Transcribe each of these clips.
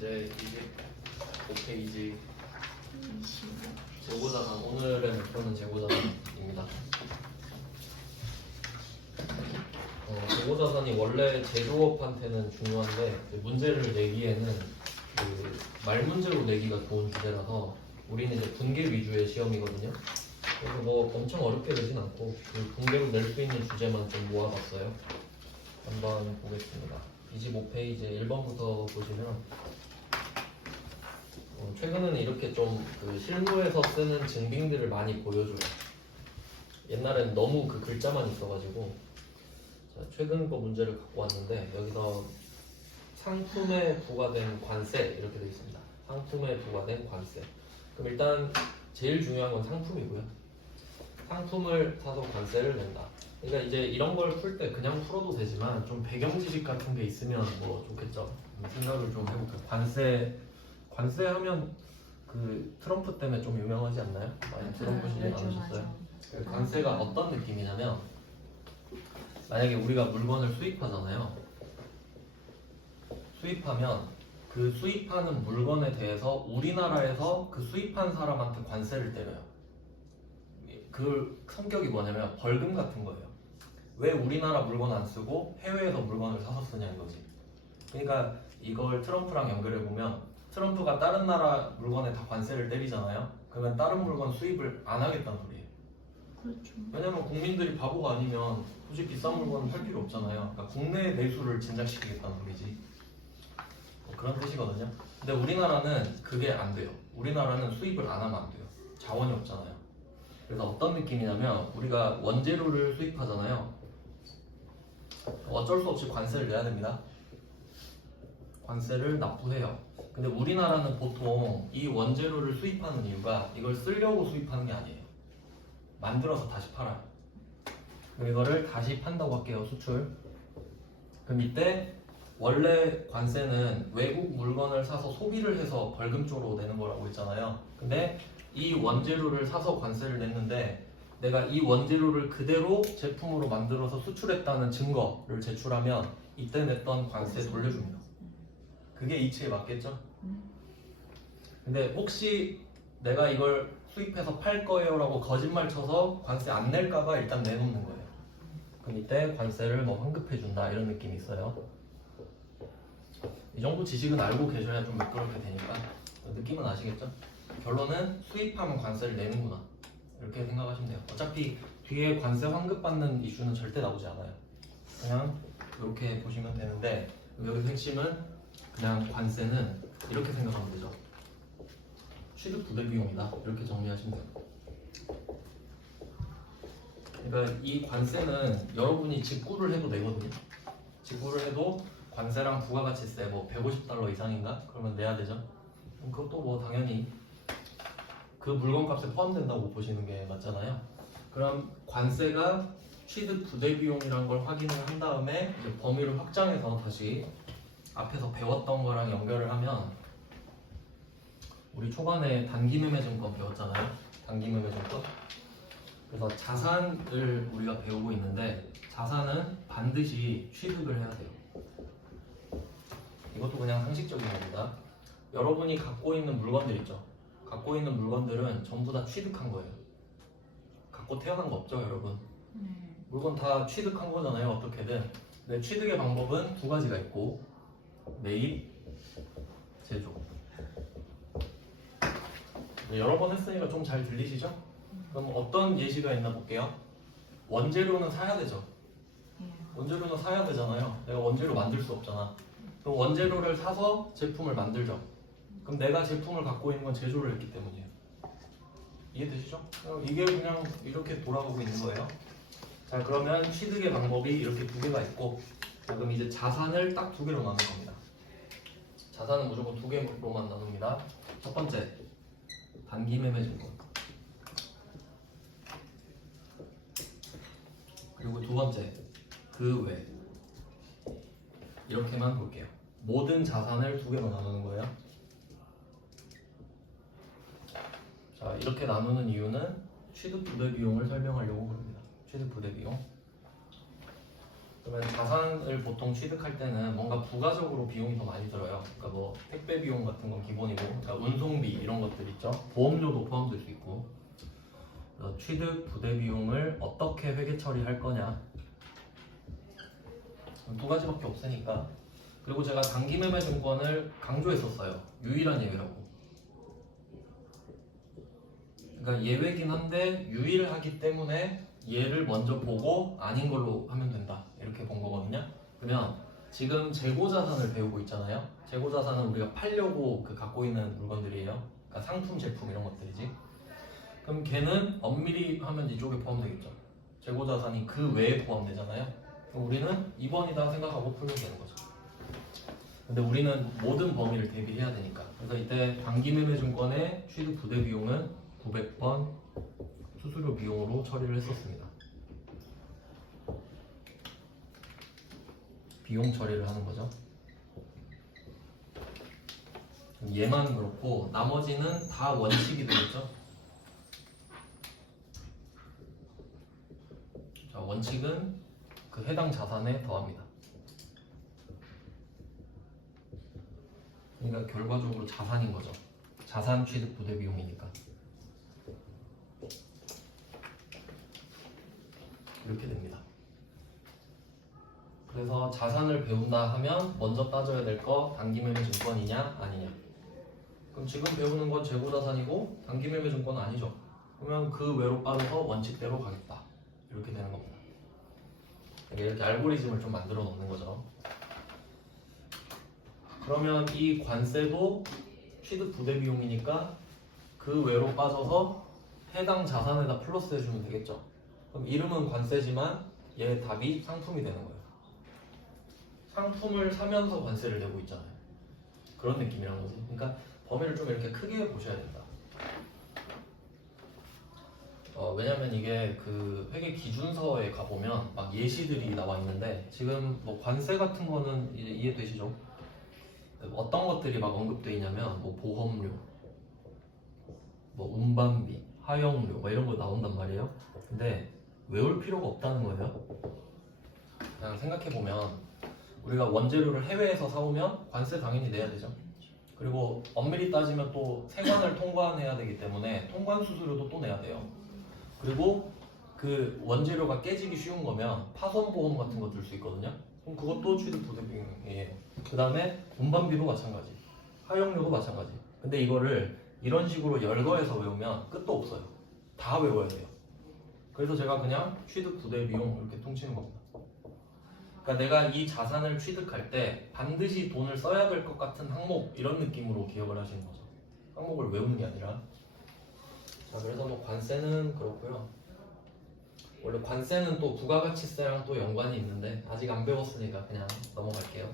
이제 25페이지 재고자산. 오늘의 목표는 재고자산입니다. 재고자산이 원래 제조업한테는 중요한데 문제를 내기에는 그 말문제로 내기가 좋은 주제라서 우리는 이제 분계 위주의 시험이거든요. 그래서 뭐 엄청 어렵게 되진 않고 그 분계로 낼 수 있는 주제만 좀 모아봤어요. 한번 보겠습니다. 25페이지 1번부터 보시면 최근에는 이렇게 좀 그 실무에서 쓰는 증빙들을 많이 보여줘요. 옛날엔 너무 그 글자만 있어가지고. 자, 최근 거 문제를 갖고 왔는데 여기서 상품에 부과된 관세 이렇게 되어 있습니다. 상품에 부과된 관세. 그럼 일단 제일 중요한 건 상품이고요. 상품을 사서 관세를 낸다. 그러니까 이제 이런 걸 풀 때 그냥 풀어도 되지만 좀 배경 지식 같은 게 있으면 뭐 좋겠죠. 생각을 좀 해볼게요. 관세하면 그 트럼프 때문에 좀 유명하지 않나요? 많이 들어보시지 않으셨어요? 관세가 어떤 느낌이냐면 만약에 우리가 물건을 수입하잖아요. 수입하면 그 수입하는 물건에 대해서 우리나라에서 그 수입한 사람한테 관세를 때려요. 그 성격이 뭐냐면 벌금 같은 거예요. 왜 우리나라 물건 안 쓰고 해외에서 물건을 사서 쓰냐 이거지. 그러니까 이걸 트럼프랑 연결해 보면 트럼프가 다른 나라 물건에 다 관세를 때리잖아요. 그러면 다른 물건 수입을 안 하겠다는 소리예요. 그렇죠. 왜냐면 국민들이 바보가 아니면 굳이 비싼 물건을 살 필요 없잖아요. 그러니까 국내 내수를 진작시키겠다는 소리지. 뭐 그런 뜻이거든요. 근데 우리나라는 그게 안 돼요. 우리나라는 수입을 안 하면 안 돼요. 자원이 없잖아요. 그래서 어떤 느낌이냐면 우리가 원재료를 수입하잖아요. 어쩔 수 없이 관세를 내야 됩니다. 관세를 납부해요. 근데 우리나라는 보통 이 원재료를 수입하는 이유가 이걸 쓰려고 수입하는 게 아니에요. 만들어서 다시 팔아요. 그럼 이거를 다시 판다고 할게요. 수출. 그럼 이때 원래 관세는 외국 물건을 사서 소비를 해서 벌금 쪽으로 내는 거라고 했잖아요. 근데 이 원재료를 사서 관세를 냈는데 내가 이 원재료를 그대로 제품으로 만들어서 수출했다는 증거를 제출하면 이때 냈던 관세 돌려줍니다. 그게 이치에 맞겠죠? 근데 혹시 내가 이걸 수입해서 팔 거예요 라고 거짓말 쳐서 관세 안 낼까봐 일단 내놓는 거예요. 그럼 이때 관세를 뭐 환급해 준다 이런 느낌이 있어요. 이 정도 지식은 알고 계셔야 좀 매끄럽게 되니까 느낌은 아시겠죠? 결론은 수입하면 관세를 내는구나 이렇게 생각하시면 돼요. 어차피 뒤에 관세 환급받는 이슈는 절대 나오지 않아요. 그냥 이렇게 보시면 되는데 여기서 핵심은 그냥 관세는 이렇게 생각하면 되죠. 취득 부대 비용이다 이렇게 정리하시면 돼요. 그러니까 이 관세는 여러분이 직구를 해도 내거든요. 직구를 해도 관세랑 부가가치세 뭐 $150 이상인가? 그러면 내야 되죠. 그것도 뭐 당연히 그 물건값에 포함된다고 보시는 게 맞잖아요. 그럼 관세가 취득 부대 비용이란 걸 확인을 한 다음에 이제 범위를 확장해서 다시 앞에서 배웠던 거랑 연결을 하면 우리 초반에 단기매매증권 배웠잖아요. 단기매매증권. 그래서 자산을 우리가 배우고 있는데 자산은 반드시 취득을 해야 돼요. 이것도 그냥 상식적인 겁니다. 여러분이 갖고 있는 물건들 있죠. 갖고 있는 물건들은 전부 다 취득한 거예요. 갖고 태어난 거 없죠, 여러분? 물건 다 취득한 거잖아요, 어떻게든. 근데 취득의 방법은 두 가지가 있고 매입, 제조. 여러 번 했으니까 좀 잘 들리시죠? 그럼 어떤 예시가 있나 볼게요. 원재료는 사야 되죠. 원재료는 사야 되잖아요. 내가 원재료 만들 수 없잖아. 그럼 원재료를 사서 제품을 만들죠. 그럼 내가 제품을 갖고 있는 건 제조를 했기 때문이에요. 이해되시죠? 이게 그냥 이렇게 돌아가고 있는 거예요. 자, 그러면 취득의 방법이 이렇게 두 개가 있고, 자, 그럼 이제 자산을 딱 두 개로 나눈 겁니다. 자산은 무조건 두 개로만 나눕니다. 첫 번째, 단기매매증권. 그리고 두 번째, 그 외. 이렇게만 볼게요. 모든 자산을 두 개로 나누는 거예요. 자, 이렇게 나누는 이유는 취득 부대 비용을 설명하려고 그럽니다. 취득 부대 비용. 그러면 자산을 보통 취득할 때는 뭔가 부가적으로 비용이 더 많이 들어요. 그러니까 뭐 택배 비용 같은 건 기본이고, 그러니까 운송비 이런 것들 있죠. 보험료도 포함될 수 있고. 그래서 취득 부대 비용을 어떻게 회계 처리할 거냐. 두 가지밖에 없으니까. 그리고 제가 단기매매 증권을 강조했었어요. 유일한 예외라고. 그러니까 예외긴 한데 유일하기 때문에 얘를 먼저 보고 아닌 걸로 하면 된다. 이렇게 본 거거든요. 그러면 지금 재고자산을 배우고 있잖아요. 재고자산은 우리가 팔려고 갖고 있는 물건들이에요. 그러니까 상품, 제품 이런 것들이지. 그럼 걔는 엄밀히 하면 이쪽에 포함되겠죠. 재고자산이 그 외에 포함되잖아요. 그럼 우리는 2번이다 생각하고 풀면 되는 거죠. 근데 우리는 모든 범위를 대비해야 되니까. 그래서 이때 단기매매증권의 취득 부대 비용은 900번 수수료 비용으로 처리를 했었습니다. 비용 처리를 하는 거죠. 얘만 그렇고 나머지는 다 원칙이 되겠죠. 자, 원칙은 그 해당 자산에 더합니다. 그러니까 결과적으로 자산인 거죠. 자산 취득 부대 비용이니까. 이렇게 됩니다. 그래서 자산을 배운다 하면 먼저 따져야 될 거 단기매매 증권이냐 아니냐. 그럼 지금 배우는 건 재고자산이고 단기매매 증권은 아니죠. 그러면 그 외로 빠져서 원칙대로 가겠다. 이렇게 되는 겁니다. 이렇게 알고리즘을 좀 만들어 놓는 거죠. 그러면 이 관세도 취득 부대 비용이니까 그 외로 빠져서 해당 자산에다 플러스 해주면 되겠죠. 그럼 이름은 관세지만 얘 답이 상품이 되는 거예요. 상품을 사면서 관세를 내고 있잖아요. 그런 느낌이란 거지. 그러니까 범위를 좀 이렇게 크게 보셔야 된다. 왜냐면 이게 그 회계 기준서에 가보면 막 예시들이 나와 있는데 지금 뭐 관세 같은 거는 이제 이해되시죠? 어떤 것들이 막 언급되어 있냐면 뭐 보험료, 뭐 운반비, 하용료 뭐 이런 거 나온단 말이에요. 근데 외울 필요가 없다는 거예요. 그냥 생각해보면 우리가 원재료를 해외에서 사오면 관세 당연히 내야 되죠. 그리고 엄밀히 따지면 또 세관을 통관해야 되기 때문에 통관 수수료도 또 내야 돼요. 그리고 그 원재료가 깨지기 쉬운 거면 파손보험 같은 거 들 수 있거든요. 그럼 그것도 취득 부대 비용이에요. 그 다음에 운반비도 마찬가지, 하용료도 마찬가지. 근데 이거를 이런 식으로 열거해서 외우면 끝도 없어요. 다 외워야 돼요. 그래서 제가 그냥 취득 부대 비용 이렇게 퉁치는 겁니다. 그러니까 내가 이 자산을 취득할 때 반드시 돈을 써야 될 것 같은 항목 이런 느낌으로 기억을 하시는 거죠. 항목을 외우는 게 아니라. 자, 그래서 뭐 관세는 그렇고요. 원래 관세는 또 부가가치세랑 또 연관이 있는데 아직 안 배웠으니까 그냥 넘어갈게요.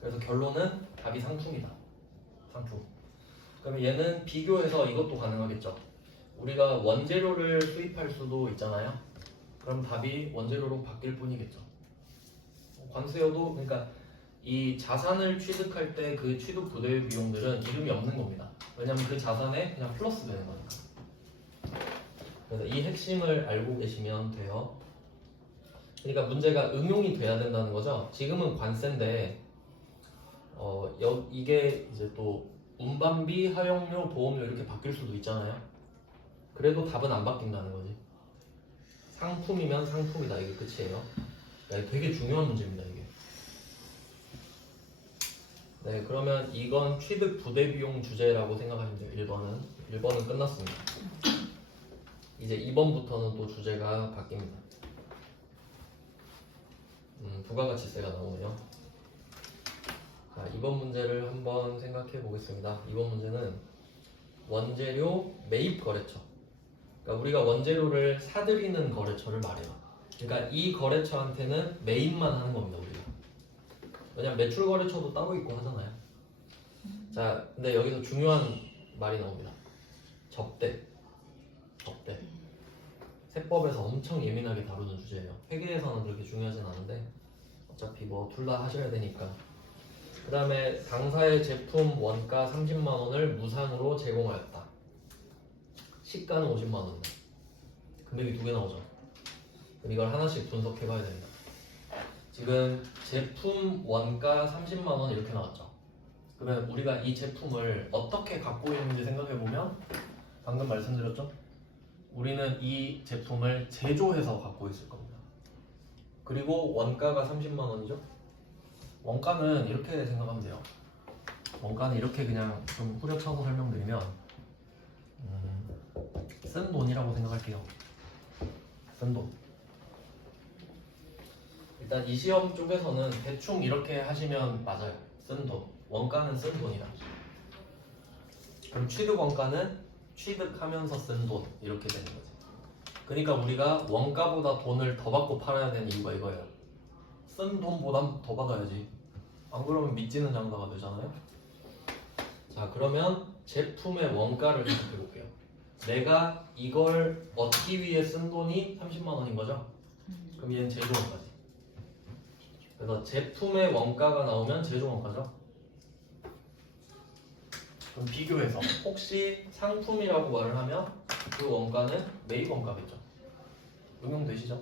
그래서 결론은 답이 상품이다. 상품. 그러면 얘는 비교해서 이것도 가능하겠죠. 우리가 원재료를 수입할 수도 있잖아요. 그럼 답이 원재료로 바뀔 뿐이겠죠. 관세여도 그러니까 이 자산을 취득할 때 그 취득 부대 비용들은 이름이 없는 겁니다. 왜냐면 그 자산에 그냥 플러스 되는 거니까. 그래서 이 핵심을 알고 계시면 돼요. 그러니까 문제가 응용이 돼야 된다는 거죠. 지금은 관세인데 이게 이제 또 운반비, 하용료, 보험료 이렇게 바뀔 수도 있잖아요. 그래도 답은 안 바뀐다는 거지. 상품이면 상품이다. 이게 끝이에요. 야, 되게 중요한 문제입니다. 이게. 네, 그러면 이건 취득 부대 비용 주제라고 생각하시면 돼요. 1번은 끝났습니다. 이제 2번부터는 또 주제가 바뀝니다. 부가가치세가 나오네요. 자, 2번 문제를 한번 생각해 보겠습니다. 2번 문제는 원재료 매입 거래처. 그러니까 우리가 원재료를 사들이는 거래처를 말해요. 그러니까 이 거래처한테는 매입만 하는 겁니다. 우리가. 왜냐면 매출 거래처도 따로 있고 하잖아요. 자, 근데 여기서 중요한 말이 나옵니다. 접대. 세법에서 엄청 예민하게 다루는 주제예요. 회계에서는 그렇게 중요하진 않은데 어차피 뭐 둘 다 하셔야 되니까. 그 다음에 당사의 제품 원가 30만 원을 무상으로 제공하였다. 시가는 50만 원. 금액이 두 개 나오죠. 그럼 이걸 하나씩 분석해 봐야 됩니다. 지금 제품 원가 30만 원 이렇게 나왔죠. 그러면 우리가 이 제품을 어떻게 갖고 있는지 생각해보면 방금 말씀드렸죠? 우리는 이 제품을 제조해서 갖고 있을 겁니다. 그리고 원가가 30만 원이죠? 원가는 이렇게 생각하면 돼요. 원가는 이렇게 그냥 좀 후려쳐서 설명드리면 쓴 돈이라고 생각할게요. 쓴 돈. 일단 이 시험 쪽에서는 대충 이렇게 하시면 맞아요. 쓴 돈. 원가는 쓴 돈이다. 그럼 취득 원가는 취득하면서 쓴 돈 이렇게 되는 거지. 그러니까 우리가 원가보다 돈을 더 받고 팔아야 되는 이유가 이거예요. 쓴 돈보단 더 받아야지. 안 그러면 믿지는 장사가 되잖아요. 자, 그러면 제품의 원가를 생각해 볼게요. 내가 이걸 얻기 위해 쓴 돈이 30만 원인 거죠? 그럼 얘는 제조 원가지. 그래서 제품의 원가가 나오면 제조 원가죠? 그럼 비교해서 혹시 상품이라고 말을 하면 그 원가는 매입 원가겠죠? 응용되시죠?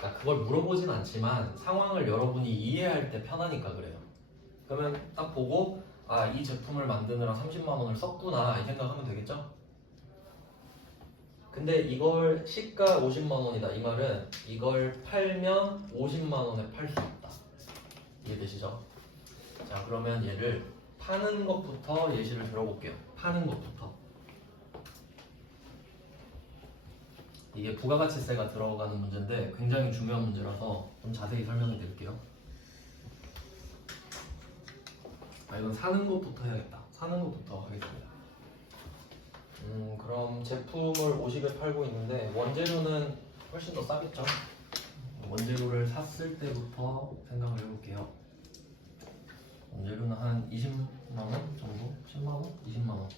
자, 그걸 물어보진 않지만 상황을 여러분이 이해할 때 편하니까 그래요. 그러면 딱 보고 아, 이 제품을 만드느라 30만 원을 썼구나 이 생각하면 되겠죠? 근데 이걸 시가 50만 원이다 이 말은 이걸 팔면 50만 원에 팔 수 있다. 이해되시죠? 자, 그러면 얘를 파는 것부터 예시를 들어볼게요. 파는 것부터. 이게 부가가치세가 들어가는 문제인데 굉장히 중요한 문제라서 좀 자세히 설명해 드릴게요. 이건 사는 것부터 해야겠다. 사는 것부터 하겠습니다. 그럼 제품을 50에 팔고 있는데 원재료는 훨씬 더 싸겠죠? 원재료를 샀을 때부터 생각을 해볼게요. 원재료는 한 20만 원 정도? 10만 원? 20만 원.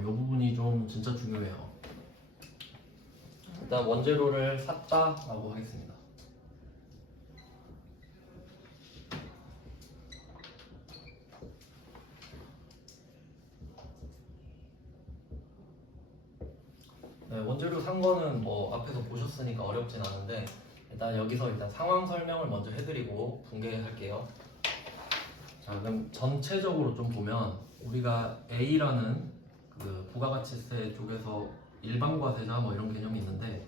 이 부분이 좀 진짜 중요해요. 일단 원재료를 샀다라고 하겠습니다. 네, 원재료 산 거는 뭐 앞에서 보셨으니까 어렵진 않은데 일단 여기서 일단 상황 설명을 먼저 해드리고 분개할게요. 자, 그럼 전체적으로 좀 보면 우리가 A라는 그 부가가치세 쪽에서 일반과세자 뭐 이런 개념이 있는데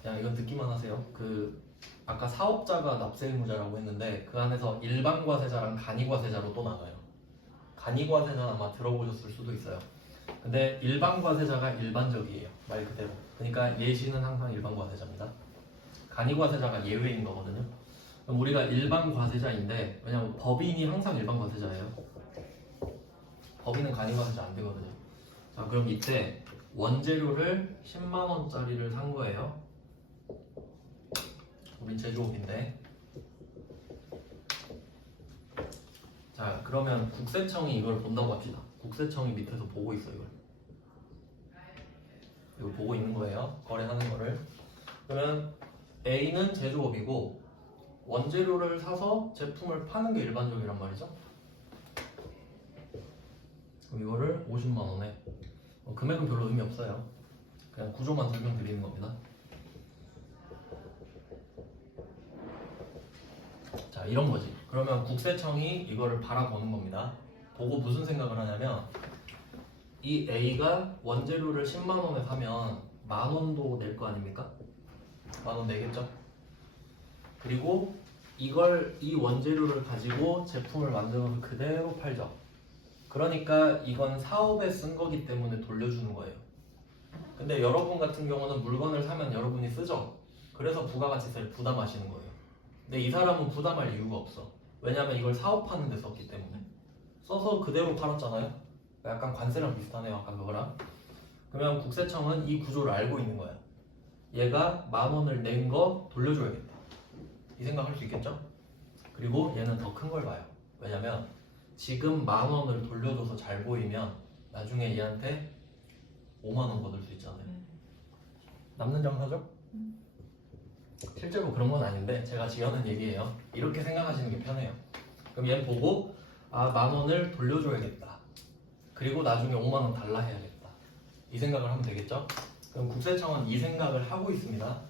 그냥 이건 듣기만 하세요. 그 아까 사업자가 납세의무자라고 했는데 그 안에서 일반과세자랑 간이과세자로 또 나눠요. 간이과세자는 아마 들어보셨을 수도 있어요. 근데 일반과세자가 일반적이에요. 말 그대로. 그러니까 예시는 항상 일반과세자입니다. 간이과세자가 예외인 거거든요. 그럼 우리가 일반과세자인데 왜냐면 법인이 항상 일반과세자예요. 법인은 간이과세자 안 되거든요. 자, 그럼 이때 원재료를 10만 원짜리를 산 거예요. 우린 제조업인데. 자, 그러면 국세청이 이걸 본다고 합시다. 국세청이 밑에서 보고 있어 이걸. 이걸 보고 있는 거예요. 거래하는 거를. 그러면 A는 제조업이고 원재료를 사서 제품을 파는 게 일반적이란 말이죠. 그럼 이거를 50만 원에 금액은 별로 의미 없어요. 그냥 구조만 설명드리는 겁니다. 자, 이런 거지. 그러면 국세청이 이거를 바라보는 겁니다. 보고 무슨 생각을 하냐면 이 A가 원재료를 10만 원에 사면 만 원도 낼 거 아닙니까? 만 원 내겠죠? 그리고 이걸 이 원재료를 가지고 제품을 만들어서 그대로 팔죠. 그러니까 이건 사업에 쓴 거기 때문에 돌려주는 거예요. 근데 여러분 같은 경우는 물건을 사면 여러분이 쓰죠. 그래서 부가가치세를 부담하시는 거예요. 근데 이 사람은 부담할 이유가 없어. 왜냐면 이걸 사업하는 데 썼기 때문에. 써서 그대로 팔았잖아요. 약간 관세랑 비슷하네요. 아까 그거랑. 그러면 국세청은 이 구조를 알고 있는 거야. 얘가 만 원을 낸 거 돌려줘야겠다. 이 생각할 수 있겠죠? 그리고 얘는 더 큰 걸 봐요. 왜냐면 지금 만 원을 돌려줘서 잘 보이면 나중에 얘한테 5만 원 거둘 수 있잖아요. 남는 장사죠? 실제로 그런 건 아닌데 제가 지어낸 얘기예요. 이렇게 생각하시는 게 편해요. 그럼 얘 보고 10,000원을 돌려줘야겠다. 그리고 나중에 50,000원 달라 해야겠다. 이 생각을 하면 되겠죠? 그럼 국세청은 이 생각을 하고 있습니다.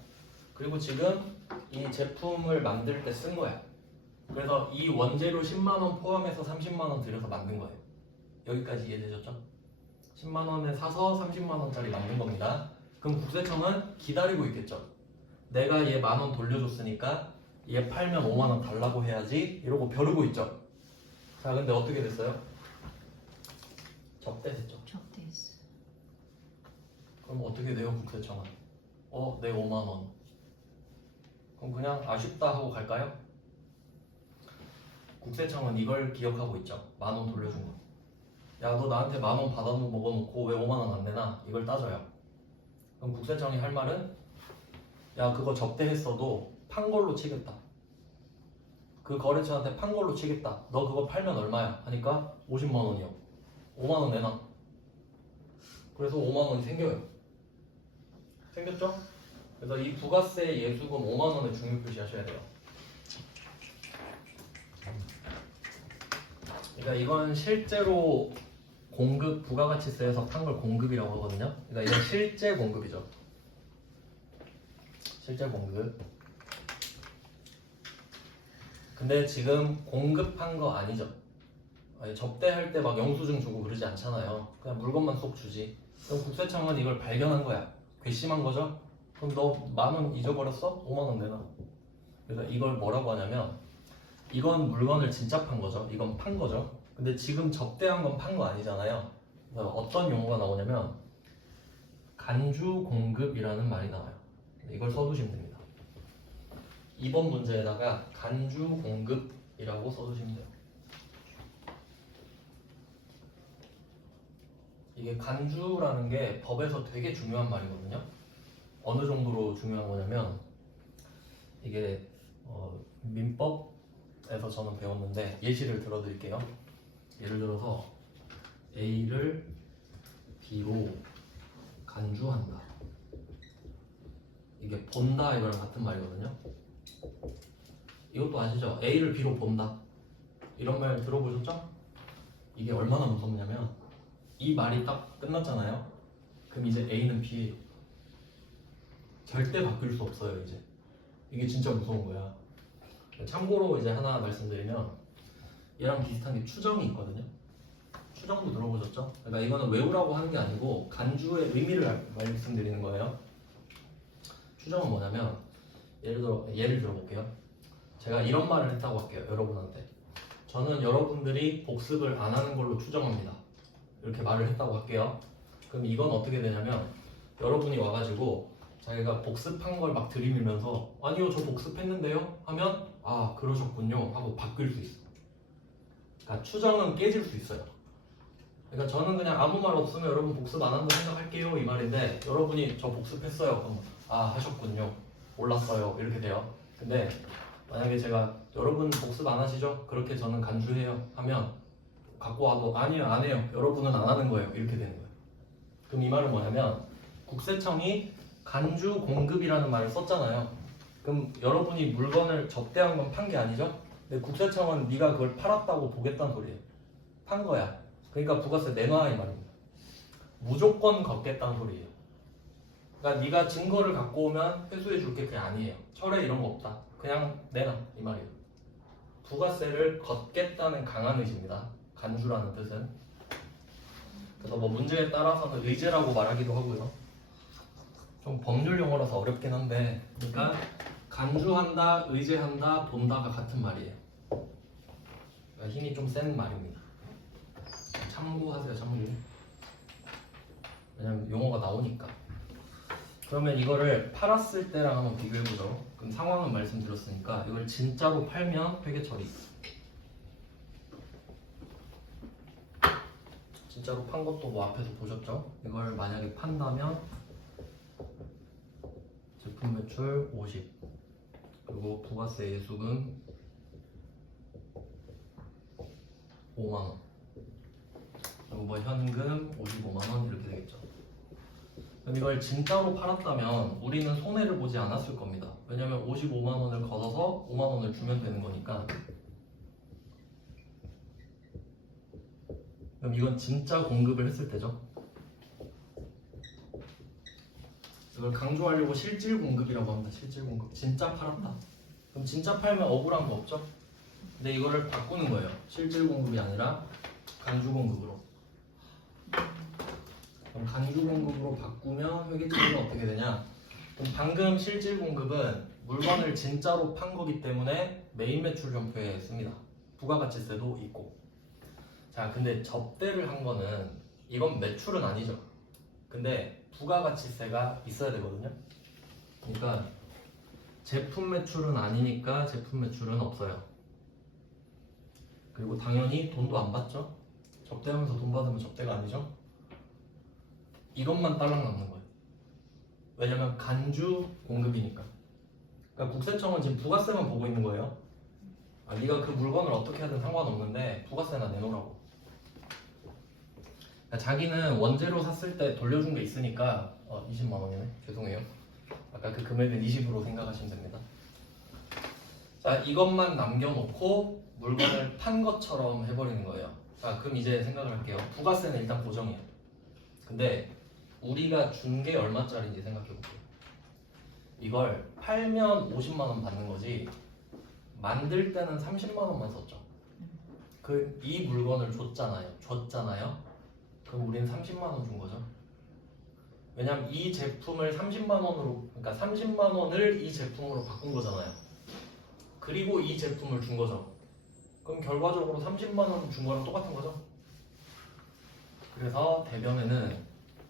그리고 지금 이 제품을 만들 때 쓴 거야. 그래서 이 원재료 10만원 포함해서 30만원 들여서 만든 거예요. 여기까지 이해되셨죠? 10만원에 사서 30만원짜리 만든 겁니다. 그럼 국세청은 기다리고 있겠죠? 내가 얘 10,000원 돌려줬으니까 얘 팔면 50,000원 달라고 해야지 이러고 벼르고 있죠? 자, 근데 어떻게 됐어요? 적대됐죠? 적대했어. 그럼 어떻게 돼요, 국세청은? 내 50,000원. 그럼 그냥 아쉽다 하고 갈까요? 국세청은 이걸 기억하고 있죠. 10,000원 돌려준 거. 야, 너 나한테 10,000원 받아 먹어놓고 왜 50,000원 안 내나? 이걸 따져요. 그럼 국세청이 할 말은 야, 그거 접대했어도 판 걸로 치겠다. 그 거래처한테 판 걸로 치겠다. 너 그거 팔면 얼마야? 하니까 50만 원이요. 5만 원 내놔. 그래서 5만 원이 생겨요. 생겼죠? 그래서 이 부가세 예수금 5만 원을 중요 표시하셔야 돼요. 그러니까 이건 실제로 공급, 부가가치세에서 판 걸 공급이라고 하거든요. 그러니까 이건 실제 공급이죠. 실제 공급. 근데 지금 공급한 거 아니죠. 아니, 접대할 때 막 영수증 주고 그러지 않잖아요. 그냥 물건만 쏙 주지. 그럼 국세청은 이걸 발견한 거야. 괘씸한 거죠. 그럼 너 10,000원 잊어버렸어? 5만 원 내놔. 그래서 이걸 뭐라고 하냐면 이건 물건을 진짜 판 거죠. 이건 판 거죠. 근데 지금 접대한 건 판 거 아니잖아요. 그래서 어떤 용어가 나오냐면 간주 공급이라는 말이 나와요. 이걸 써두시면 됩니다. 2번 문제에다가 간주 공급이라고 써두시면 돼요. 이게 간주라는 게 법에서 되게 중요한 말이거든요. 어느 정도로 중요한 거냐면 이게 민법에서 저는 배웠는데 예시를 들어드릴게요. 예를 들어서 A를 B로 간주한다. 이게 본다 이거랑 같은 말이거든요. 이것도 아시죠? A를 B로 본다. 이런 말 들어보셨죠? 이게 얼마나 무섭냐면 이 말이 딱 끝났잖아요. 그럼 이제 A는 B예요. 절대 바뀔 수 없어요. 이제 이게 진짜 무서운 거야. 참고로 이제 하나 말씀드리면 얘랑 비슷한 게 추정이 있거든요. 추정도 들어보셨죠? 그러니까 이거는 외우라고 하는 게 아니고 간주의 의미를 말씀드리는 거예요. 추정은 뭐냐면 예를 들어볼게요. 제가 이런 말을 했다고 할게요. 여러분한테 저는 여러분들이 복습을 안 하는 걸로 추정합니다. 이렇게 말을 했다고 할게요. 그럼 이건 어떻게 되냐면 여러분이 와가지고 자기가 복습한 걸 막 들이밀면서 아니요 저 복습했는데요 하면 아 그러셨군요 하고 바뀔 수 있어. 그러니까 추정은 깨질 수 있어요. 그러니까 저는 그냥 아무 말 없으면 여러분 복습 안 한다 생각할게요 이 말인데 여러분이 저 복습했어요 그럼 아 하셨군요 몰랐어요 이렇게 돼요. 근데 만약에 제가 여러분 복습 안 하시죠? 그렇게 저는 간주해요 하면 갖고 와도 아니요 안 해요 여러분은 안 하는 거예요 이렇게 되는 거예요. 그럼 이 말은 뭐냐면 국세청이 간주 공급이라는 말을 썼잖아요. 그럼 여러분이 물건을 접대한 건 판 게 아니죠? 근데 국세청은 네가 그걸 팔았다고 보겠다는 소리예요. 판 거야. 그러니까 부가세 내놔 이 말입니다. 무조건 걷겠다는 소리예요. 그러니까 네가 증거를 갖고 오면 회수해 줄게 그게 아니에요. 철회 이런 거 없다. 그냥 내놔 이 말이에요. 부가세를 걷겠다는 강한 의지입니다. 간주라는 뜻은. 그래서 뭐 문제에 따라서는 의제라고 말하기도 하고요. 좀 법률 용어라서 어렵긴 한데 그러니까 간주한다, 의제한다, 본다가 같은 말이에요. 그러니까 힘이 좀 센 말입니다. 참고하세요, 참고. 왜냐면 용어가 나오니까. 그러면 이거를 팔았을 때랑 한번 비교해보죠. 그럼 상황은 말씀드렸으니까 이걸 진짜로 팔면 회계 처리. 진짜로 판 것도 뭐 앞에서 보셨죠? 이걸 만약에 판다면 제품 매출 50 그리고 부가세 예수금 5만원 그리고 뭐 현금 55만원 이렇게 되겠죠. 그럼 이걸 진짜로 팔았다면 우리는 손해를 보지 않았을 겁니다. 왜냐면 55만 원을 걷어서 5만 원을 주면 되는 거니까. 그럼 이건 진짜 공급을 했을 때죠. 이걸 강조하려고 실질 공급이라고 합니다. 실질 공급. 진짜 팔았다. 그럼 진짜 팔면 억울한 거 없죠? 근데 이거를 바꾸는 거예요. 실질 공급이 아니라 간주 공급으로. 그럼 간주 공급으로 바꾸면 회계처리는 어떻게 되냐? 그럼 방금 실질 공급은 물건을 진짜로 판 거기 때문에 메인 매출 점표에 씁니다. 부가가치세도 있고. 자, 근데 접대를 한 거는 이건 매출은 아니죠. 근데 부가가치세가 있어야 되거든요. 그러니까 제품 매출은 아니니까 제품 매출은 없어요. 그리고 당연히 돈도 안 받죠. 접대하면서 돈 받으면 접대가 아니죠. 이것만 딸랑 남는 거예요. 왜냐면 간주 공급이니까. 그러니까 국세청은 지금 부가세만 보고 있는 거예요. 아, 네가 그 물건을 어떻게 하든 상관없는데 부가세나 내놓으라고. 그러니까 자기는 원재료 샀을 때 돌려준 게 있으니까 20만 원이네. 죄송해요. 아까 그 금액은 20으로 생각하시면 됩니다. 자, 이것만 남겨놓고 물건을 판 것처럼 해버리는 거예요. 자, 그럼 이제 생각을 할게요. 부가세는 일단 고정이에요. 근데 우리가 준 게 얼마짜리인지 생각해볼게요. 이걸 팔면 50만 원 받는 거지 만들 때는 30만 원만 썼죠. 이 물건을 줬잖아요. 그럼 우리는 30만 원 준 거죠. 왜냐면 이 제품을 30만 원으로, 그러니까 30만 원을 이 제품으로 바꾼 거잖아요. 그리고 이 제품을 준 거죠. 그럼 결과적으로 30만 원 준 거랑 똑같은 거죠. 그래서 대변에는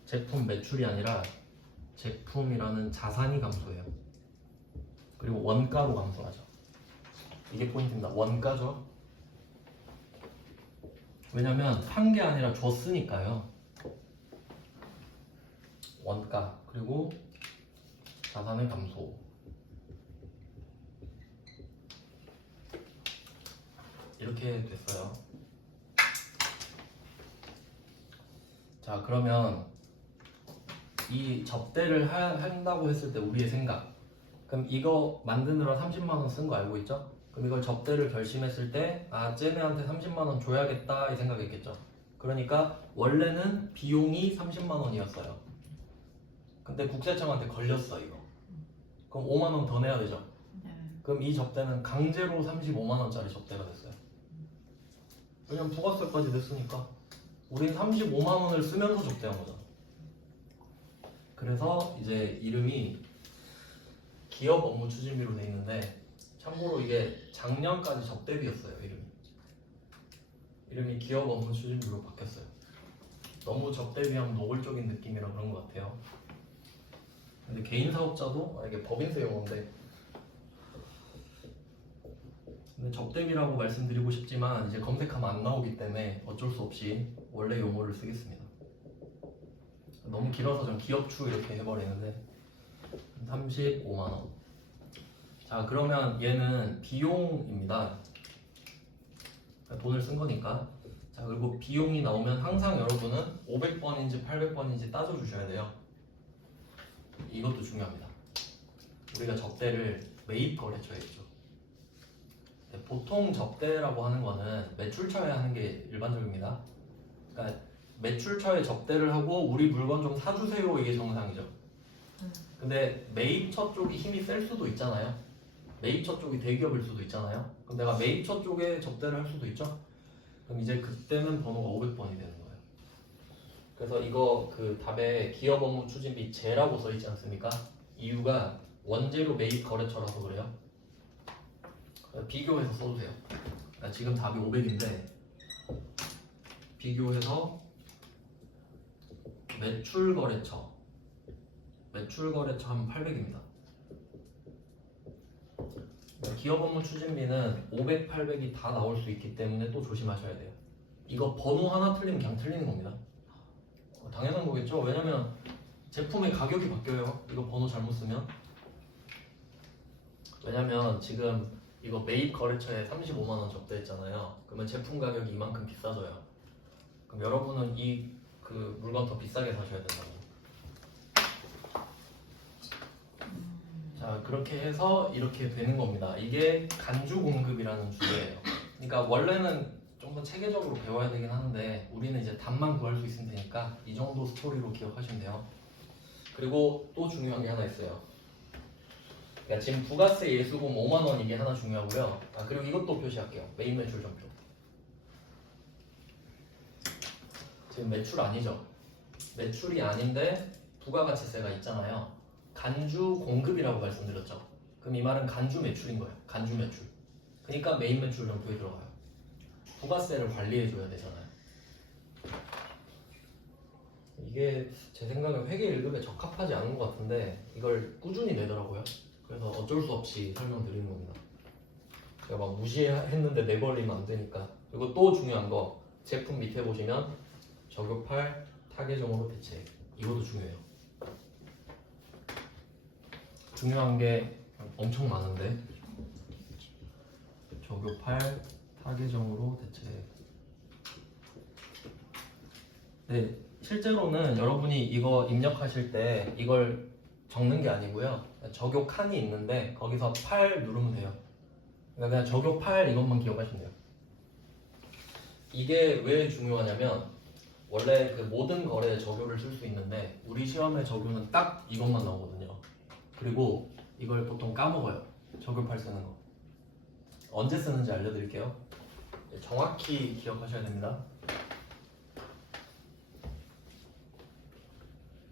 제품 매출이 아니라 제품이라는 자산이 감소해요. 그리고 원가로 감소하죠. 이게 포인트입니다. 원가죠. 왜냐면 판 게 아니라 줬으니까요. 원가 그리고 자산의 감소. 이렇게 됐어요. 자, 그러면 이 접대를 한다고 했을 때 우리의 생각. 그럼 이거 만드느라 30만 원 쓴 거 알고 있죠? 그럼 이걸 접대를 결심했을 때 쟤네한테 30만 원 줘야겠다 이 생각했겠죠. 그러니까 원래는 비용이 30만 원이었어요. 근데 국세청한테 걸렸어 이거. 그럼 5만 원 더 내야 되죠. 그럼 이 접대는 강제로 35만 원짜리 접대가 됐어요. 왜냐면 부가세까지 냈으니까 우린 35만 원을 쓰면서 접대한 거잖아. 그래서 이제 이름이 기업 업무 추진비로 돼 있는데 참고로 이게 작년까지 접대비였어요. 이름이 기업 업무 추진비로 바뀌었어요. 너무 접대비하면 노골적인 느낌이라 그런 것 같아요. 근데 개인 사업자도 이게 법인세 용어인데 근데 접대비라고 말씀드리고 싶지만 이제 검색하면 안 나오기 때문에 어쩔 수 없이 원래 용어를 쓰겠습니다. 너무 길어서 전 기업추 이렇게 해버리는데 35만 원. 자, 그러면 얘는 비용입니다. 돈을 쓴 거니까. 자, 그리고 비용이 나오면 항상 여러분은 500번인지 800번인지 따져주셔야 돼요. 이것도 중요합니다. 우리가 접대를 매입 거래처에 했죠. 보통 접대라고 하는 거는 매출처에 하는 게 일반적입니다. 그러니까 매출처에 접대를 하고 우리 물건 좀 사주세요 이게 정상이죠. 근데 매입처 쪽이 힘이 셀 수도 있잖아요. 매입처 쪽이 대기업일 수도 있잖아요. 그럼 내가 매입처 쪽에 접대를 할 수도 있죠. 그럼 이제 그때는 번호가 500번이 되는 거예요. 그래서 이거 그 답에 기업 업무 추진비 제라고 써 있지 않습니까? 이유가 원재료 매입 거래처라서 그래요. 비교해서 써주세요. 그러니까 지금 답이 500인데 비교해서 매출 거래처 하면 800입니다. 기업 업무 추진비는 500, 800이 다 나올 수 있기 때문에 또 조심하셔야 돼요. 이거 번호 하나 틀리면 그냥 틀리는 겁니다. 당연한 거겠죠. 왜냐면 제품의 가격이 바뀌어요. 이거 번호 잘못 쓰면. 왜냐면 지금 이거 매입 거래처에 35만 원 접대했잖아요. 그러면 제품 가격이 이만큼 비싸져요. 그럼 여러분은 이 그 물건 더 비싸게 사셔야 된다고. 자, 그렇게 해서 이렇게 되는 겁니다. 이게 간주 공급이라는 주제예요. 그러니까 원래는 좀 더 체계적으로 배워야 되긴 하는데 우리는 이제 답만 구할 수 있으면 되니까 이 정도 스토리로 기억하시면 돼요. 그리고 또 중요한 게 하나 있어요. 그러니까 지금 부가세 예수금 5만 원 이게 하나 중요하고요. 아, 그리고 이것도 표시할게요. 메인 매출 전표. 지금 매출 아니죠? 매출이 아닌데 부가가치세가 있잖아요. 간주 공급이라고 말씀드렸죠. 그럼 이 말은 간주 매출인 거예요. 간주 매출. 그러니까 메인 매출 전표에 들어가요. 부가세를 관리해줘야 되잖아요. 이게 제 생각에 회계 1급에 적합하지 않은 것 같은데 이걸 꾸준히 내더라고요. 그래서 어쩔 수 없이 설명드리는 겁니다. 제가 막 무시했는데 내버리면 안 되니까. 그리고 또 중요한 거 제품 밑에 보시면 적용할 타겟점으로 대체. 이것도 중요해요. 중요한 게 엄청 많은데 적용할 타겟점으로 대체. 네, 실제로는 여러분이 이거 입력하실 때 이걸 적는 게 아니고요. 적용 칸이 있는데 거기서 8 누르면 돼요. 그러니까 그냥 적용 8 이것만 기억하시면 돼요. 이게 왜 중요하냐면 원래 그 모든 거래에 적용을 쓸 수 있는데 우리 시험의 적용은 딱 이것만 나오거든요. 그리고 이걸 보통 까먹어요. 적용 8 쓰는 거. 언제 쓰는지 알려드릴게요. 정확히 기억하셔야 됩니다.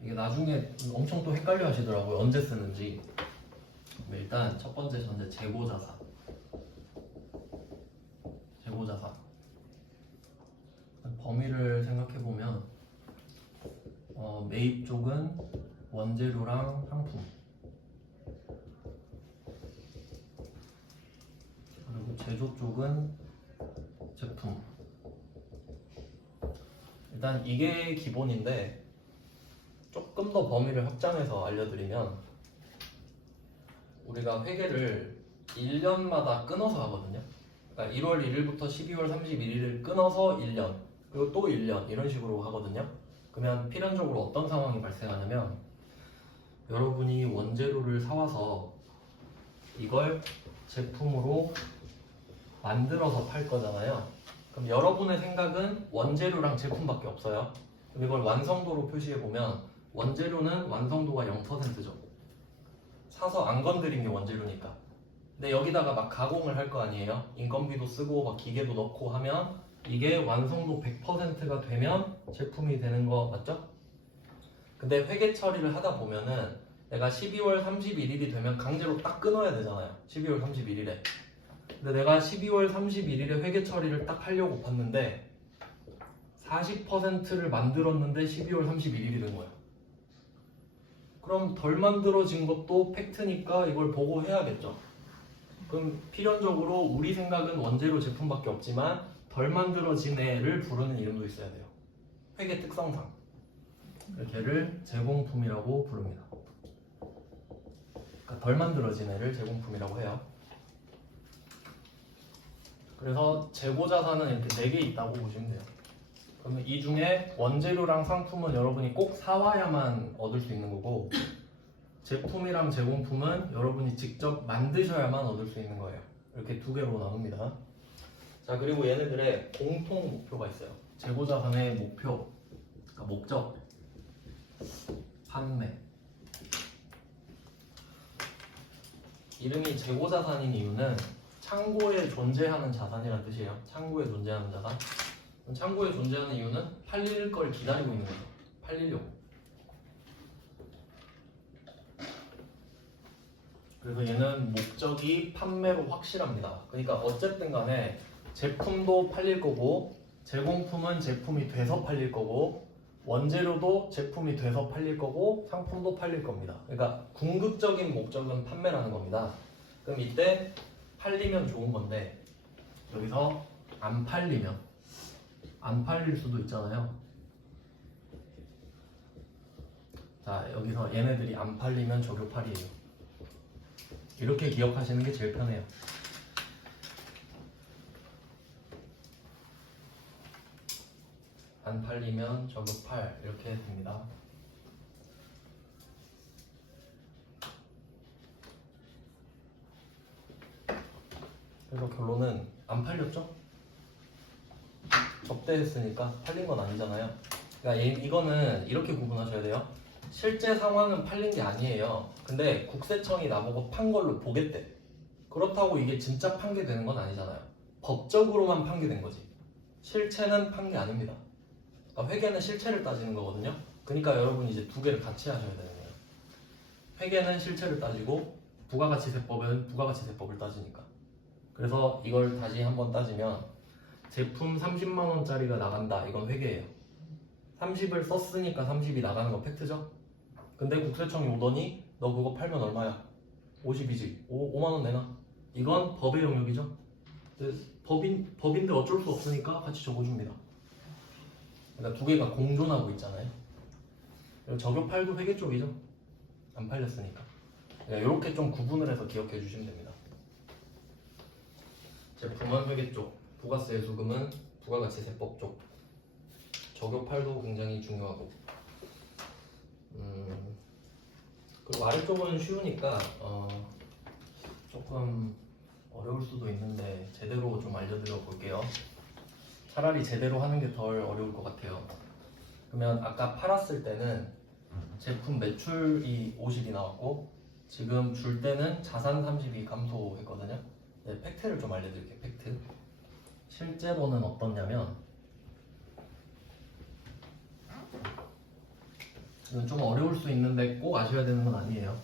이게 나중에 엄청 또 헷갈려 하시더라고요. 언제 쓰는지. 일단 첫 번째 전제 재고자산. 재고자산. 범위를 생각해보면 매입 쪽은 원재료랑 상품, 그리고 제조 쪽은 제품. 일단 이게 기본인데 조금 더 범위를 확장해서 알려드리면 우리가 회계를 1년마다 끊어서 하거든요. 그러니까 1월 1일부터 12월 31일을 끊어서 1년, 그리고 또 1년 이런 식으로 하거든요. 그러면 필연적으로 어떤 상황이 발생하냐면 여러분이 원재료를 사와서 이걸 제품으로 만들어서 팔 거잖아요. 그럼 여러분의 생각은 원재료랑 제품밖에 없어요. 그럼 이걸 완성도로 표시해 보면 원재료는 완성도가 0%죠. 사서 안 건드린 게 원재료니까. 근데 여기다가 막 가공을 할 거 아니에요. 인건비도 쓰고 막 기계도 넣고 하면 이게 완성도 100%가 되면 제품이 되는 거 맞죠? 근데 회계 처리를 하다 보면은 내가 12월 31일이 되면 강제로 딱 끊어야 되잖아요. 12월 31일에. 근데 내가 12월 31일에 회계 처리를 딱 하려고 봤는데 40%를 만들었는데 12월 31일이 된 거예요. 그럼 덜 만들어진 것도 팩트니까 이걸 보고 해야겠죠. 그럼 필연적으로 우리 생각은 원재료 제품밖에 없지만 덜 만들어진 애를 부르는 이름도 있어야 돼요. 회계 특성상. 걔를 제공품이라고 부릅니다. 그러니까 덜 만들어진 애를 제공품이라고 해요. 그래서 재고자산은 이렇게 4개 있다고 보시면 돼요. 그러면 이 중에 원재료랑 상품은 여러분이 꼭 사와야만 얻을 수 있는 거고 제품이랑 제공품은 여러분이 직접 만드셔야만 얻을 수 있는 거예요. 이렇게 2개로 나눕니다. 자, 그리고 얘네들의 공통 목표가 있어요. 재고자산의 목표, 그러니까 목적, 판매. 이름이 재고자산인 이유는 창고에 존재하는 자산이라는 뜻이에요. 창고에 존재하는 자산. 창고에 존재하는 이유는 팔릴 걸 기다리고 있는 거죠. 팔리려고. 그래서 얘는 목적이 판매로 확실합니다. 그러니까 어쨌든 간에 제품도 팔릴 거고 제공품은 제품이 돼서 팔릴 거고 원재료도 제품이 돼서 팔릴 거고 상품도 팔릴 겁니다. 그러니까 궁극적인 목적은 판매라는 겁니다. 그럼 이때 팔리면 좋은 건데 여기서 안 팔리면 안 팔릴 수도 있잖아요. 자, 여기서 얘네들이 안 팔리면 적용 8이에요. 이렇게 기억하시는 게 제일 편해요. 안 팔리면 적용 8 이렇게 됩니다. 그래서 결론은 안 팔렸죠? 접대했으니까 팔린 건 아니잖아요. 그러니까 이거는 이렇게 구분하셔야 돼요. 실제 상황은 팔린 게 아니에요. 근데 국세청이 나보고 판 걸로 보겠대. 그렇다고 이게 진짜 판게되는 건 아니잖아요. 법적으로만 판게된 거지. 실체는 판 게 아닙니다. 그러니까 회계는 실체를 따지는 거거든요. 그러니까 여러분이 이제 두 개를 같이 하셔야 되는 거예요. 회계는 실체를 따지고 부가가치세법은 부가가치세법을 따지니까. 그래서 이걸 다시 한번 따지면 제품 30만 원짜리가 나간다. 이건 회계예요. 30을 썼으니까 30이 나가는 건 팩트죠. 근데 국세청이 오더니 너 그거 팔면 얼마야? 50이지. 5만 원 내놔. 이건 법의 영역이죠. 법인데 어쩔 수 없으니까 같이 적어줍니다. 그러니까 두 개가 공존하고 있잖아요. 그리고 저격팔도 회계 쪽이죠. 안 팔렸으니까. 그러니까 이렇게 좀 구분을 해서 기억해 주시면 됩니다. 제품은 회계 쪽, 부가세 수금은 부가가치세법 쪽. 저격팔도 굉장히 중요하고. 그리고 아래쪽은 쉬우니까 조금 어려울 수도 있는데 제대로 좀 알려드려 볼게요. 차라리 제대로 하는 게 덜 어려울 것 같아요. 그러면 아까 팔았을 때는 제품 매출이 50이 나왔고 지금 줄 때는 자산 30이 감소했거든요. 네, 팩트를 좀 알려드릴게요. 팩트. 실제로는 어떻냐면 이건 좀 어려울 수 있는데 꼭 아셔야 되는 건 아니에요.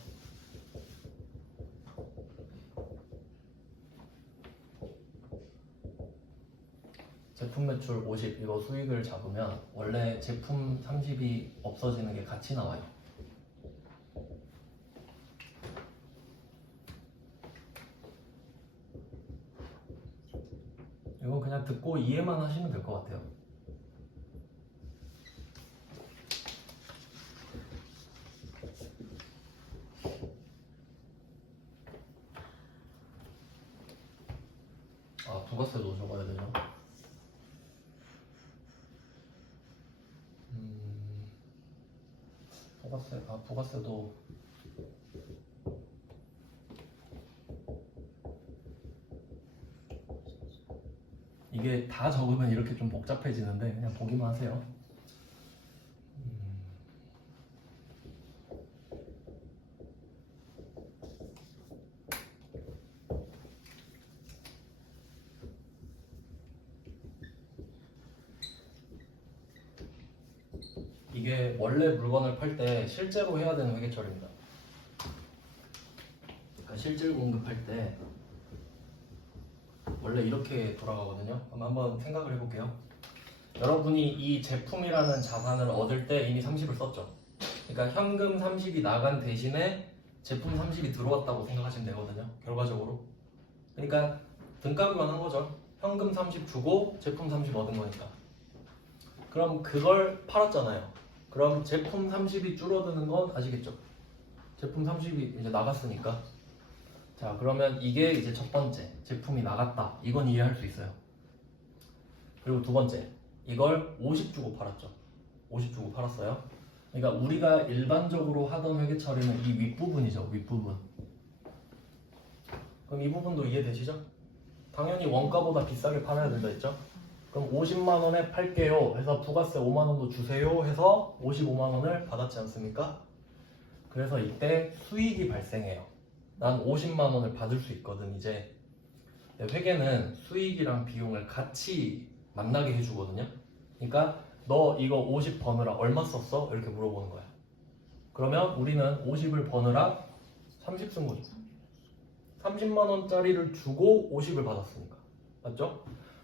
제품 매출 50 이거 수익을 잡으면 원래 제품 30이 없어지는 게 같이 나와요. 이건 그냥 듣고 이해만 하시면 될 것 같아요. 아, 부가세도 적어야 되죠. 부가세도 이게 다 적으면 이렇게 좀 복잡해지는데 그냥 보기만 하세요. 이게 원래 물건을 팔 때 실제로 해야 되는 회계처리입니다. 그러니까 실질 공급할 때 원래 이렇게 돌아가거든요. 그럼 한번 생각을 해볼게요. 여러분이 이 제품이라는 자산을 얻을 때 이미 30을 썼죠. 그러니까 현금 30이 나간 대신에 제품 30이 들어왔다고 생각하시면 되거든요. 결과적으로. 그러니까 등가교환 한 거죠. 현금 30 주고 제품 30 얻은 거니까. 그럼 그걸 팔았잖아요. 그럼 제품 30이 줄어드는 건 아시겠죠? 제품 30이 이제 나갔으니까. 자, 그러면 이게 이제 첫 번째, 제품이 나갔다. 이건 이해할 수 있어요. 그리고 두 번째, 이걸 50 주고 팔았죠. 50 주고 팔았어요. 그러니까 우리가 일반적으로 하던 회계 처리는 이 윗부분이죠. 윗부분. 그럼 이 부분도 이해되시죠? 당연히 원가보다 비싸게 팔아야 된다 했죠? 그럼 50만 원에 팔게요 해서 부가세 5만 원도 주세요 해서 55만 원을 받았지 않습니까? 그래서 이때 수익이 발생해요. 난 50만 원을 받을 수 있거든. 이제 회계는 수익이랑 비용을 같이 만나게 해주거든요. 그러니까 너 이거 50 버느라 얼마 썼어? 이렇게 물어보는 거야. 그러면 우리는 50을 버느라 30 쓴 거죠. 30만 원짜리를 주고 50을 받았으니까. 맞죠?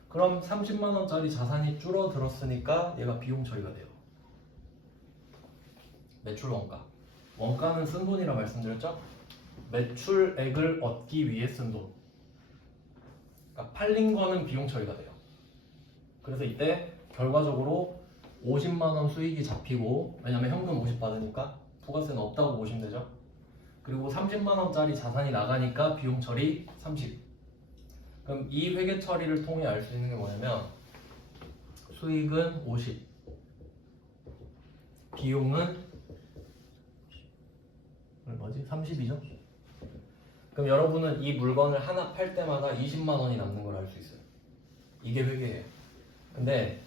그럼 30만 원짜리 자산이 줄어들었으니까 얘가 비용 처리가 돼요. 매출 원가. 원가는 쓴 돈이라 말씀드렸죠? 매출액을 얻기 위해 쓴 돈. 그러니까 팔린 거는 비용 처리가 돼요. 그래서 이때 결과적으로 50만 원 수익이 잡히고, 왜냐면 현금 50 받으니까 부가세는 없다고 보시면 되죠. 그리고 30만 원짜리 자산이 나가니까 비용 처리 30. 그럼 이 회계 처리를 통해 알 수 있는 게 뭐냐면 수익은 50, 비용은 얼마지? 30이죠? 그럼 여러분은 이 물건을 하나 팔 때마다 20만 원이 남는 걸 알 수 있어요. 이게 회계예요. 근데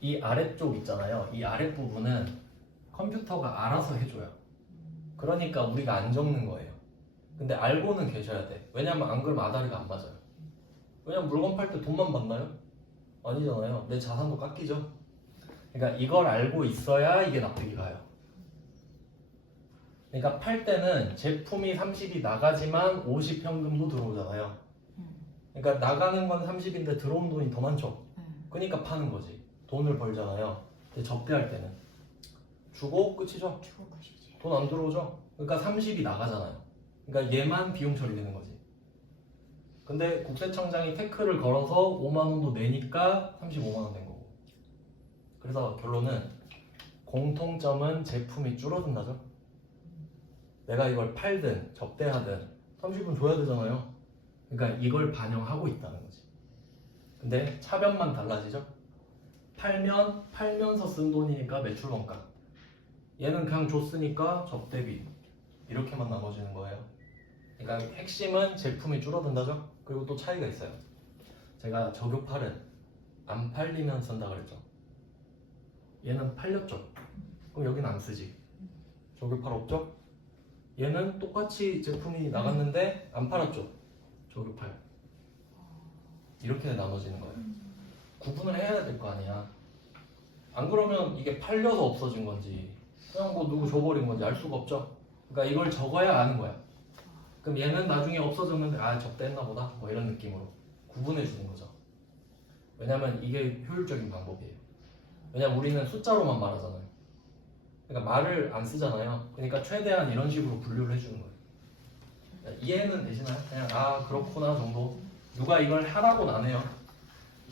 이 아래쪽 있잖아요. 이 아랫부분은 컴퓨터가 알아서 해줘요. 그러니까 우리가 안 적는 거예요. 근데 알고는 계셔야 돼. 왜냐면 안 그러면 아다리가 안 맞아요. 왜냐면 물건 팔 때 돈만 받나요? 아니잖아요. 내 자산도 깎이죠. 그러니까 이걸 알고 있어야 이게 납득이 가요. 그러니까 팔 때는 제품이 30이 나가지만 50 현금도 들어오잖아요. 그러니까 나가는 건 30인데 들어온 돈이 더 많죠. 그러니까 파는 거지. 돈을 벌잖아요. 근데 접대할 때는 주고 끝이죠. 주고 가시지. 돈 안 들어오죠. 그러니까 30이 나가잖아요. 그러니까 얘만 비용 처리되는 거지. 근데 국세청장이 태클을 걸어서 5만 원도 내니까 35만 원 된 거고. 그래서 결론은 공통점은 제품이 줄어든다죠. 내가 이걸 팔든 접대하든 30은 줘야 되잖아요. 그러니까 이걸 반영하고 있다는 거지. 근데 차변만 달라지죠. 팔면서 쓴 돈이니까 매출 원가. 얘는 그냥 줬으니까 접대비. 이렇게만 나눠지는 거예요. 그러니까 핵심은 제품이 줄어든다죠. 그리고 또 차이가 있어요. 제가 저교팔은 안 팔리면 쓴다 그랬죠. 얘는 팔렸죠. 그럼 여기는 안 쓰지. 저교팔 없죠? 얘는 똑같이 제품이 나갔는데 안 팔았죠. 저교팔. 이렇게 나눠지는 거예요. 구분을 해야 될 거 아니야. 안 그러면 이게 팔려서 없어진 건지 그냥 뭐 누구 줘버린 건지 알 수가 없죠. 그러니까 이걸 적어야 아는 거야. 그럼 얘는 나중에 없어졌는데 아 접대했나 보다 뭐 이런 느낌으로 구분해 주는 거죠. 왜냐면 이게 효율적인 방법이에요. 왜냐면 우리는 숫자로만 말하잖아요. 그러니까 말을 안 쓰잖아요. 그러니까 최대한 이런 식으로 분류를 해주는 거예요. 이해는 되시나요? 그냥 아 그렇구나 정도. 누가 이걸 하라고는 안 해요.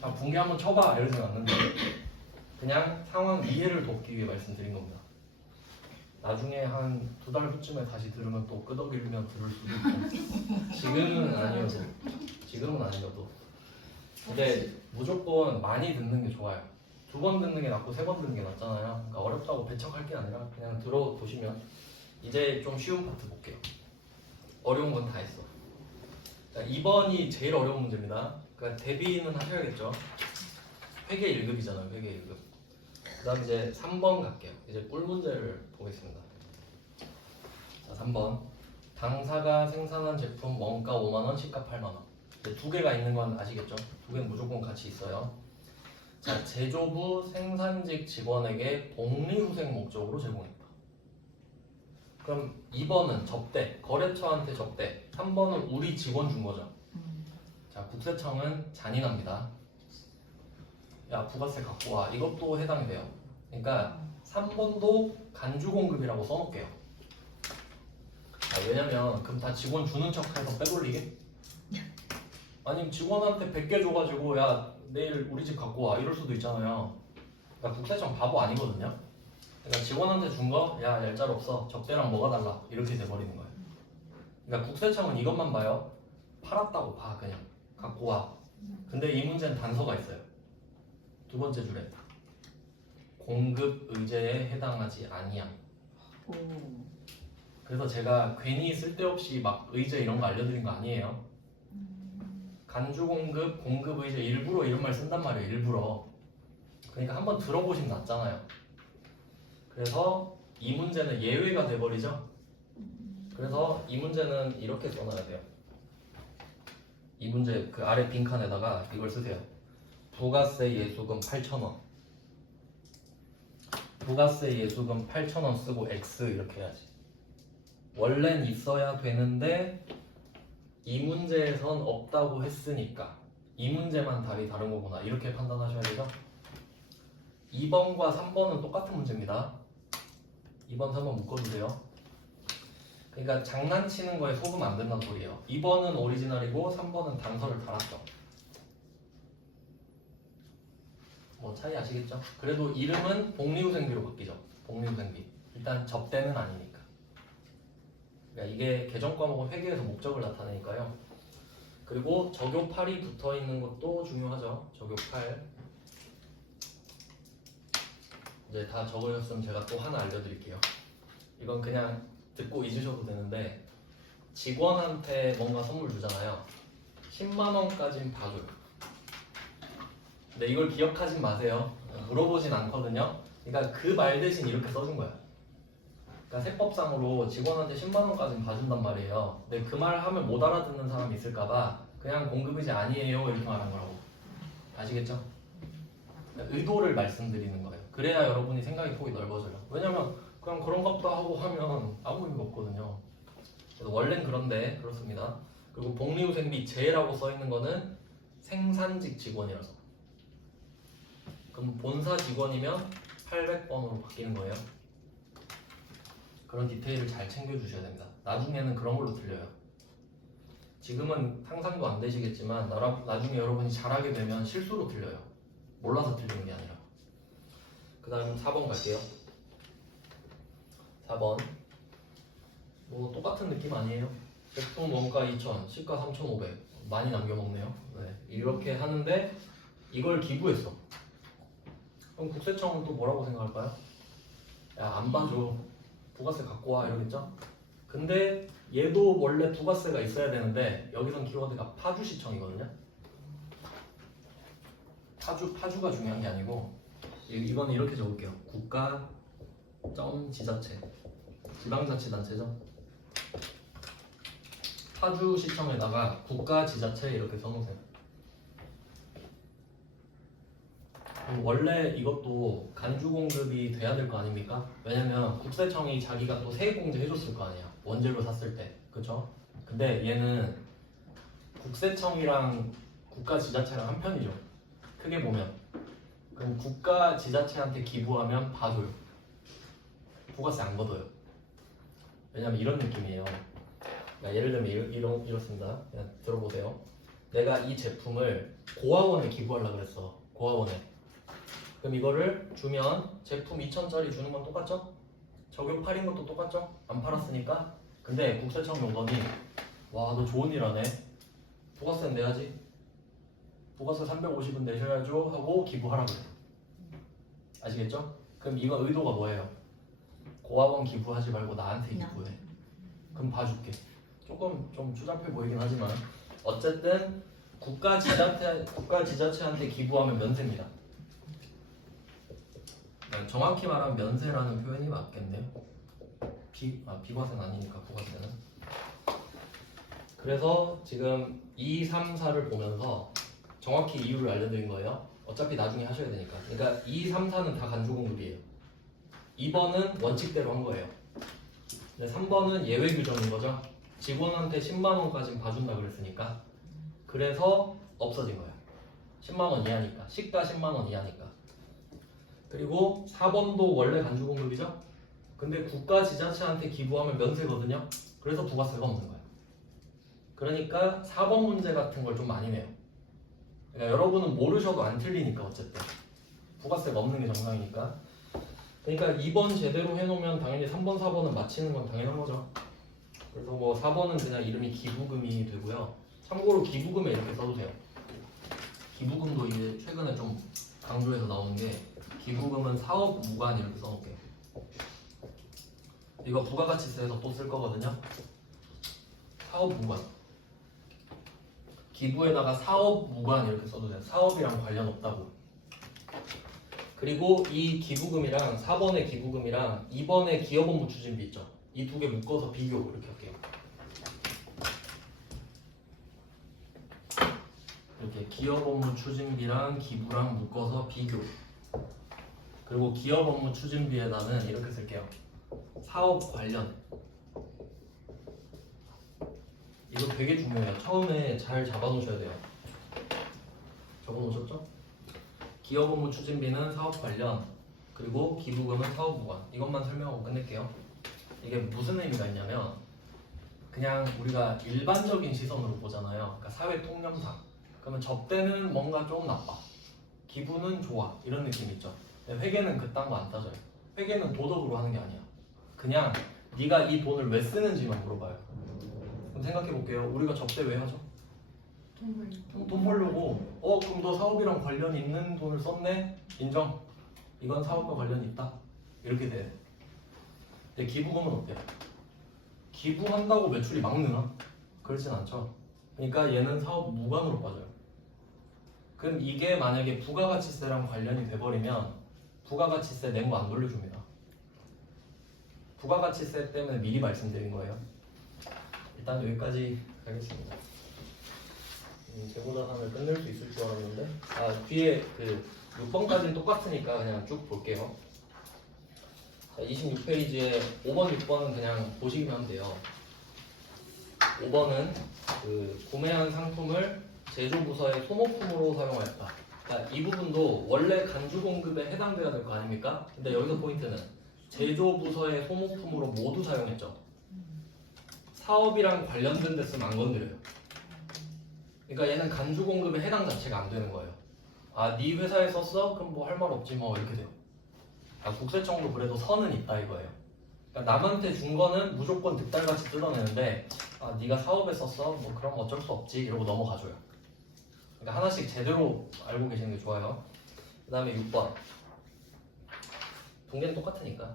자 붕괴 한번 쳐봐 이러진 않는데 그냥 상황 이해를 돕기 위해 말씀드린 겁니다. 나중에 한 2달 후쯤에 다시 들으면 또 끄덕이면 들을 수도 있고 지금은 아니어도 근데 무조건 많이 듣는 게 좋아요. 2번 듣는 게 낫고 3번 듣는 게 낫잖아요. 그러니까 어렵다고 배척할 게 아니라 그냥 들어보시면 이제 좀 쉬운 파트 볼게요. 어려운 건 다 했어. 자, 2번이 제일 어려운 문제입니다. 그러니까 대비는 하셔야겠죠. 회계 1급이잖아요. 회계 1급. 그 다음 이제 3번 갈게요. 이제 꿀 문제를 보겠습니다. 자, 3번. 당사가 생산한 제품 원가 5만원, 시가 8만원. 두 개가 있는 건 아시겠죠? 두 개는 무조건 같이 있어요. 자, 제조부 생산직 직원에게 복리후생 목적으로 제공했다. 그럼 2번은 접대, 거래처한테 접대. 3번은 우리 직원 준 거죠. 자, 국세청은 잔인합니다. 야, 부가세 갖고 와. 이것도 해당이 돼요. 그러니까 3번도 간주공급이라고 써놓을게요. 왜냐면 그럼 다 직원 주는 척해서 빼돌리게? 아니면 직원한테 100개 줘가지고 야 내일 우리 집 갖고 와 이럴 수도 있잖아요. 그러니까 국세청 바보 아니거든요. 그러니까 직원한테 준 거 야 얄짤 없어 적대랑 뭐가 달라 이렇게 돼버리는 거예요. 그러니까 국세청은 이것만 봐요. 팔았다고 봐 그냥 갖고 와. 근데 이 문제는 단서가 있어요. 2번째 줄에 공급 의제에 해당하지 아니함. 그래서 제가 괜히 쓸데없이 막 의제 이런 거 알려드린 거 아니에요. 간주 공급, 공급 의제 일부러 이런 말 쓴단 말이에요. 일부러. 그러니까 한번 들어보시면 낫잖아요. 그래서 이 문제는 예외가 돼버리죠. 그래서 이 문제는 이렇게 써놔야 돼요. 이 문제 그 아래 빈칸에다가 이걸 쓰세요. 부가세 예수금 8,000원. 부가세 예수금 8,000원 쓰고 X 이렇게 해야지. 원래는 있어야 되는데 이 문제에선 없다고 했으니까 이 문제만 답이 다른 거구나 이렇게 판단하셔야 되죠. 2번과 3번은 똑같은 문제입니다. 2번, 3번 묶어주세요. 그러니까 장난치는 거에 속으면 안 된다는 소리예요. 2번은 오리지널이고 3번은 단서를 달았죠. 뭐 차이 아시겠죠? 그래도 이름은 복리후생비로 바뀌죠. 복리후생비. 일단 접대는 아니니까. 그러니까 이게 개정 과목은 회계에서 목적을 나타내니까요. 그리고 적요 8이 붙어 있는 것도 중요하죠. 적요 8. 이제 다 적으셨으면 제가 또 하나 알려드릴게요. 이건 그냥 듣고 잊으셔도 되는데 직원한테 뭔가 선물 주잖아요. 10만 원까진 봐줘요. 근데 이걸 기억하진 마세요. 물어보진 않거든요. 그러니까 그 말 대신 이렇게 써준 거야. 그러니까 세법상으로 직원한테 10만 원까지는 봐준단 말이에요. 근데 그 말 하면 못 알아듣는 사람이 있을까봐 그냥 공급의지 아니에요 이렇게 말한 거라고. 아시겠죠? 그러니까 의도를 말씀드리는 거예요. 그래야 여러분이 생각의 폭이 넓어져요. 왜냐면 그냥 그런 것도 하고 하면 아무 의미가 없거든요. 그래서 원래는 그런데 그렇습니다. 그리고 복리후생 및 재라고 써 있는 거는 생산직 직원이라서. 그럼 본사 직원이면 800번으로 바뀌는 거예요. 그런 디테일을 잘 챙겨주셔야 됩니다. 나중에는 그런 걸로 틀려요. 지금은 상상도 안 되시겠지만 나중에 여러분이 잘하게 되면 실수로 틀려요. 몰라서 틀리는 게 아니라. 그 다음 4번 갈게요. 4번 뭐 똑같은 느낌 아니에요? 제품 원가 2,000, 시가 3,500 많이 남겨먹네요. 네. 이렇게 하는데 이걸 기부했어. 그럼 국세청은 또 뭐라고 생각할까요? 야, 안 봐줘. 부가세 갖고 와 이러겠죠? 근데 얘도 원래 부가세가 있어야 되는데 여기선 키워드가 파주시청이거든요. 파주가 중요한 게 아니고 이거는 이렇게 적을게요. 국가 지자체 지방자치단체죠. 파주시청에다가 국가지자체 이렇게 써놓으세요. 원래 이것도 간주공급이 돼야 될 거 아닙니까? 왜냐면 국세청이 자기가 또 세액공제 해줬을 거 아니야. 원재료 샀을 때. 그쵸? 근데 얘는 국세청이랑 국가지자체랑 한 편이죠. 크게 보면. 그럼 국가지자체한테 기부하면 봐줘요. 부가세 안 걷어요. 왜냐면 이런 느낌이에요. 그러니까 예를 들면 이렇습니다. 그냥 들어보세요. 내가 이 제품을 고아원에 기부하려고 그랬어. 고아원에. 그럼 이거를 주면 제품 2,000짜리 주는 건 똑같죠? 적용 팔인 것도 똑같죠? 안 팔았으니까. 근데 국세청 오더니 와, 너 좋은 일 하네. 부가세는 내야지. 부가세 350은 내셔야죠 하고 기부하라 그래. 아시겠죠? 그럼 이거 의도가 뭐예요? 고아원 기부하지 말고 나한테 기부해. 그럼 봐줄게. 조금 좀 추잡해 보이긴 하지만 어쨌든 국가지자체한테 기부하면 면세입니다. 정확히 말하면 면세라는 표현이 맞겠네요. 비과세는 아니니까 부가세는. 그래서 지금 2, 3, 4를 보면서 정확히 이유를 알려드린 거예요. 어차피 나중에 하셔야 되니까. 그러니까 2, 3, 4는 다 간주공급이에요. 2번은 원칙대로 한 거예요. 근데 3번은 예외 규정인 거죠. 직원한테 10만 원까지 봐준다 그랬으니까. 그래서 없어진 거예요. 10만 원 이하니까. 시가 10만 원 이하니까. 그리고 4번도 원래 간주공급이죠. 근데 국가지자체한테 기부하면 면세거든요. 그래서 부가세가 없는 거예요. 그러니까 4번 문제 같은 걸 좀 많이 내요. 그러니까 여러분은 모르셔도 안 틀리니까 어쨌든. 부가세가 없는 게 정상이니까. 그러니까 2번 제대로 해놓으면 당연히 3번, 4번은 맞히는 건 당연한 거죠. 그래서 뭐 4번은 그냥 이름이 기부금이 되고요. 참고로 기부금에 이렇게 써주세요. 기부금도 이제 최근에 좀 강조해서 나오는 게 기부금은 사업 무관 이렇게 써놓을게요. 이거 부가가치세에서 또 쓸 거거든요. 사업 무관. 기부에다가 사업 무관 이렇게 써주세요. 사업이랑 관련 없다고. 그리고 이 기부금이랑 4번의 기부금이랑 2번의 기업 업무 추진비 있죠. 이 두 개 묶어서 비교 이렇게 할게요. 이렇게 기업 업무 추진비랑 기부랑 묶어서 비교. 그리고 기업 업무 추진비에다는 이렇게 쓸게요. 사업 관련. 이거 되게 중요해요. 처음에 잘 잡아놓으셔야 돼요. 적어놓으셨죠? 기업 업무 추진비는 사업 관련, 그리고 기부금은 사업 무관. 이것만 설명하고 끝낼게요. 이게 무슨 의미가 있냐면 그냥 우리가 일반적인 시선으로 보잖아요. 그러니까 사회 통념상. 그러면 접대는 뭔가 좀 나빠. 기부는 좋아. 이런 느낌 있죠. 근데 회계는 그딴 거 안 따져요. 회계는 도덕으로 하는 게 아니야. 그냥 네가 이 돈을 왜 쓰는지만 물어봐요. 그럼 생각해 볼게요. 우리가 접대 왜 하죠? 돈 벌려고. 그럼 너 사업이랑 관련 있는 돈을 썼네? 인정. 이건 사업과 관련이 있다. 이렇게 돼. 근데 기부금은 어때요? 기부한다고 매출이 막 느나? 그렇진 않죠. 그러니까 얘는 사업 무관으로 빠져요. 그럼 이게 만약에 부가가치세랑 관련이 돼버리면 부가가치세 낸거 안 돌려줍니다. 부가가치세 때문에 미리 말씀드린 거예요. 일단 여기까지 하겠습니다. 재고자산을 끝낼 수 있을 줄 알았는데 뒤에 그 6번까지는 똑같으니까 그냥 쭉 볼게요. 자, 26페이지에 5번, 6번은 그냥 보시면 돼요. 5번은 그 구매한 상품을 제조부서의 소모품으로 사용하였다. 그러니까 이 부분도 원래 간주 공급에 해당돼야 될 거 아닙니까? 근데 여기서 포인트는 제조부서의 소모품으로 모두 사용했죠. 사업이랑 관련된 데 쓰면 안 건드려요. 그러니까 얘는 간주 공급에 해당 자체가 안 되는 거예요. 네 회사에 썼어? 그럼 뭐 할 말 없지 뭐 이렇게 돼요. 국세청도 그래도 선은 있다 이거예요. 그러니까 남한테 준 거는 무조건 득달같이 뜯어내는데 네가 사업에 썼어? 뭐 그럼 어쩔 수 없지 이러고 넘어가줘요. 그러니까 하나씩 제대로 알고 계시는 게 좋아요. 그 다음에 6번 동계는 똑같으니까.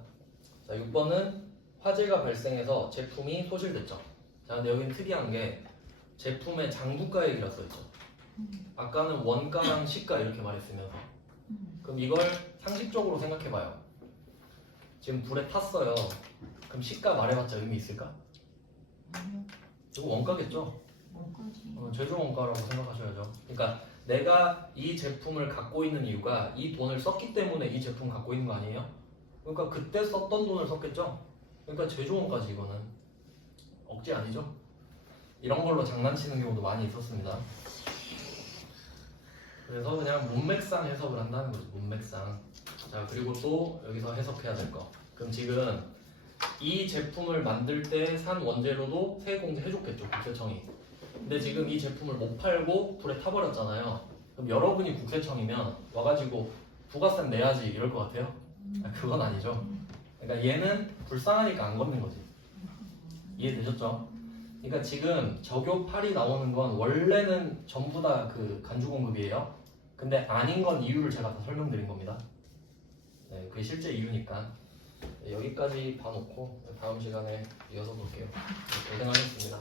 자, 6번은 화재가 발생해서 제품이 소실됐죠. 자, 근데 여기는 특이한 게 제품의 장부가액이라 써있죠. 아까는 원가랑 시가 이렇게 말했으면서 그럼 이걸 상식적으로 생각해봐요. 지금 불에 탔어요. 그럼 시가 말해봤자 의미 있을까? 이거 원가겠죠? 제조 원가라고 생각하셔야죠. 그러니까 내가 이 제품을 갖고 있는 이유가 이 돈을 썼기 때문에 이 제품 갖고 있는 거 아니에요? 그러니까 그때 썼던 돈을 썼겠죠? 그러니까 제조 원가지 이거는. 억지 아니죠? 이런 걸로 장난치는 경우도 많이 있었습니다. 그래서 그냥 문맥상 해석을 한다는 거죠. 문맥상. 자, 그리고 또 여기서 해석해야 될 거. 그럼 지금 이 제품을 만들 때 산 원재료도 세액 공제 해줬겠죠, 국세청이. 근데 지금 이 제품을 못 팔고 불에 타버렸잖아요. 그럼 여러분이 국세청이면 와가지고 부가세 내야지 이럴 것 같아요? 그건 아니죠. 그러니까 얘는 불쌍하니까 안 걷는 거지. 이해되셨죠? 그러니까 지금 적요8이 나오는 건 원래는 전부 다 그 간주 공급이에요. 근데 아닌 건 이유를 제가 다 설명드린 겁니다. 네, 그게 실제 이유니까. 네, 여기까지 봐놓고 다음 시간에 이어서 볼게요. 네, 고생하셨습니다.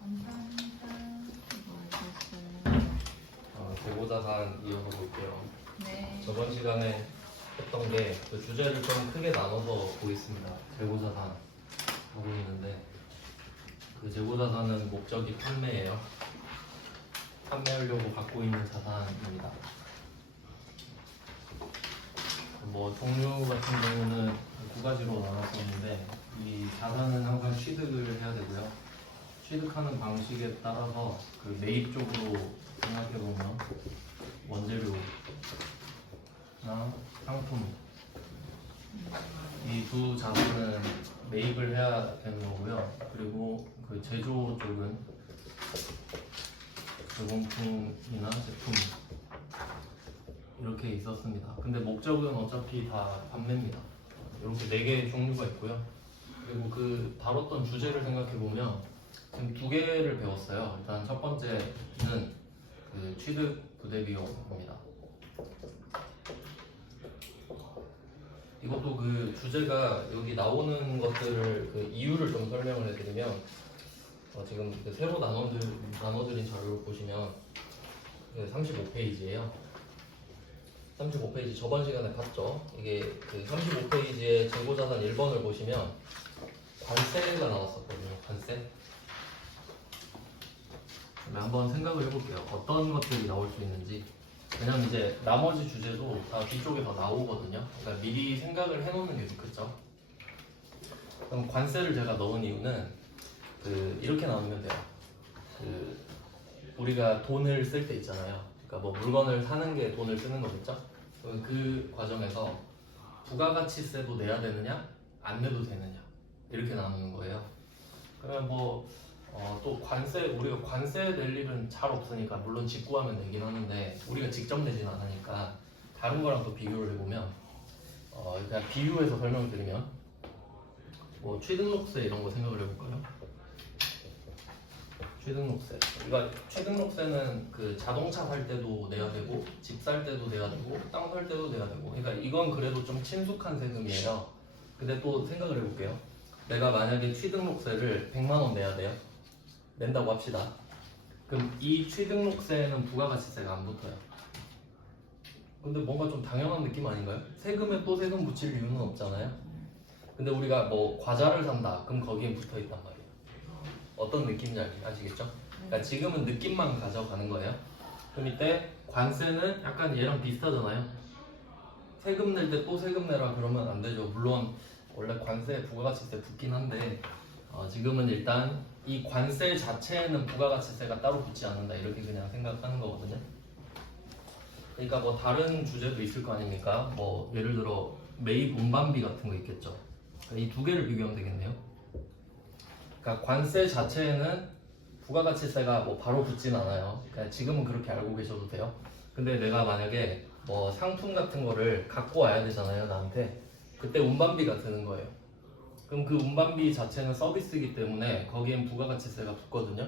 감사합니다. 수고하셨어요. 재고자산 이어서 볼게요. 네. 저번 시간에 했던 게 그 주제를 좀 크게 나눠서 보겠습니다. 재고자산 하고 있는데 그 재고자산은 목적이 판매예요. 판매하려고 갖고 있는 자산입니다. 뭐 종류 같은 경우는 두 가지로 나눴었는데 이 자산은 항상 취득을 해야 되고요. 취득하는 방식에 따라서 그 매입 쪽으로 생각해 보면 원재료나 상품 이 두 자산은 매입을 해야 되는 거고요. 그리고 그 제조 쪽은 제공품이나 제품 이렇게 있었습니다. 근데 목적은 어차피 다 판매입니다. 이렇게 4개의 종류가 있고요. 그리고 그 다뤘던 주제를 생각해 보면 지금 2개를 배웠어요. 일단 첫 번째는 그 취득 부대 비용입니다. 이것도 그 주제가 여기 나오는 것들을 그 이유를 좀 설명을 해드리면 지금 그 새로 나눠드린 자료를 보시면 35페이지예요. 35페이지 저번 시간에 봤죠. 이게 그 35페이지에 재고자산 1번을 보시면 관세가 나왔었거든요. 관세. 한번 생각을 해볼게요. 어떤 것들이 나올 수 있는지. 왜냐면 이제 나머지 주제도 다 뒤쪽에 더 나오거든요. 그러니까 미리 생각을 해놓는 게 좋겠죠. 그럼 관세를 제가 넣은 이유는 그 이렇게 나누면 돼요. 그 우리가 돈을 쓸 때 있잖아요. 그러니까 뭐 물건을 사는 게 돈을 쓰는 거겠죠. 그 과정에서 부가가치세도 내야 되느냐, 안 내도 되느냐 이렇게 나누는 거예요. 그러면 또 관세 우리가 관세 낼 일은 잘 없으니까 물론 직구하면 내긴 하는데 우리가 직접 내진 않으니까 다른 거랑 또 비교를 해보면 그냥 비유해서 설명을 드리면 뭐 취등록세 이런 거 생각을 해볼까요? 취등록세. 그러니까 취등록세는 그 자동차 살 때도 내야 되고 집 살 때도 내야 되고 땅 살 때도 내야 되고. 그러니까 이건 그래도 좀 친숙한 세금이에요. 근데 또 생각을 해볼게요. 내가 만약에 취등록세를 100만 원 내야 돼요. 낸다고 합시다. 그럼 이 취등록세에는 부가가치세가 안 붙어요. 근데 뭔가 좀 당연한 느낌 아닌가요? 세금에 또 세금 붙일 이유는 없잖아요. 근데 우리가 뭐 과자를 산다, 그럼 거기에 붙어 있단 말이에요. 어떤 느낌인지 아시겠죠? 그러니까 지금은 느낌만 가져가는 거예요. 그럼 이때 관세는 약간 얘랑 비슷하잖아요. 세금 낼 때 또 세금 내라 그러면 안 되죠. 물론 원래 관세에 부가가치세 붙긴 한데 지금은 일단 이 관세 자체에는 부가가치세가 따로 붙지 않는다 이렇게 그냥 생각하는 거거든요. 그러니까 뭐 다른 주제도 있을 거 아닙니까? 뭐 예를 들어 매입 운반비 같은 거 있겠죠. 이 두 개를 비교하면 되겠네요. 그러니까 관세 자체에는 부가가치세가 뭐 바로 붙진 않아요. 그러니까 지금은 그렇게 알고 계셔도 돼요. 근데 내가 만약에 뭐 상품 같은 거를 갖고 와야 되잖아요, 나한테. 그때 운반비가 드는 거예요. 그럼 그 운반비 자체는 서비스이기 때문에 거기엔 부가가치세가 붙거든요.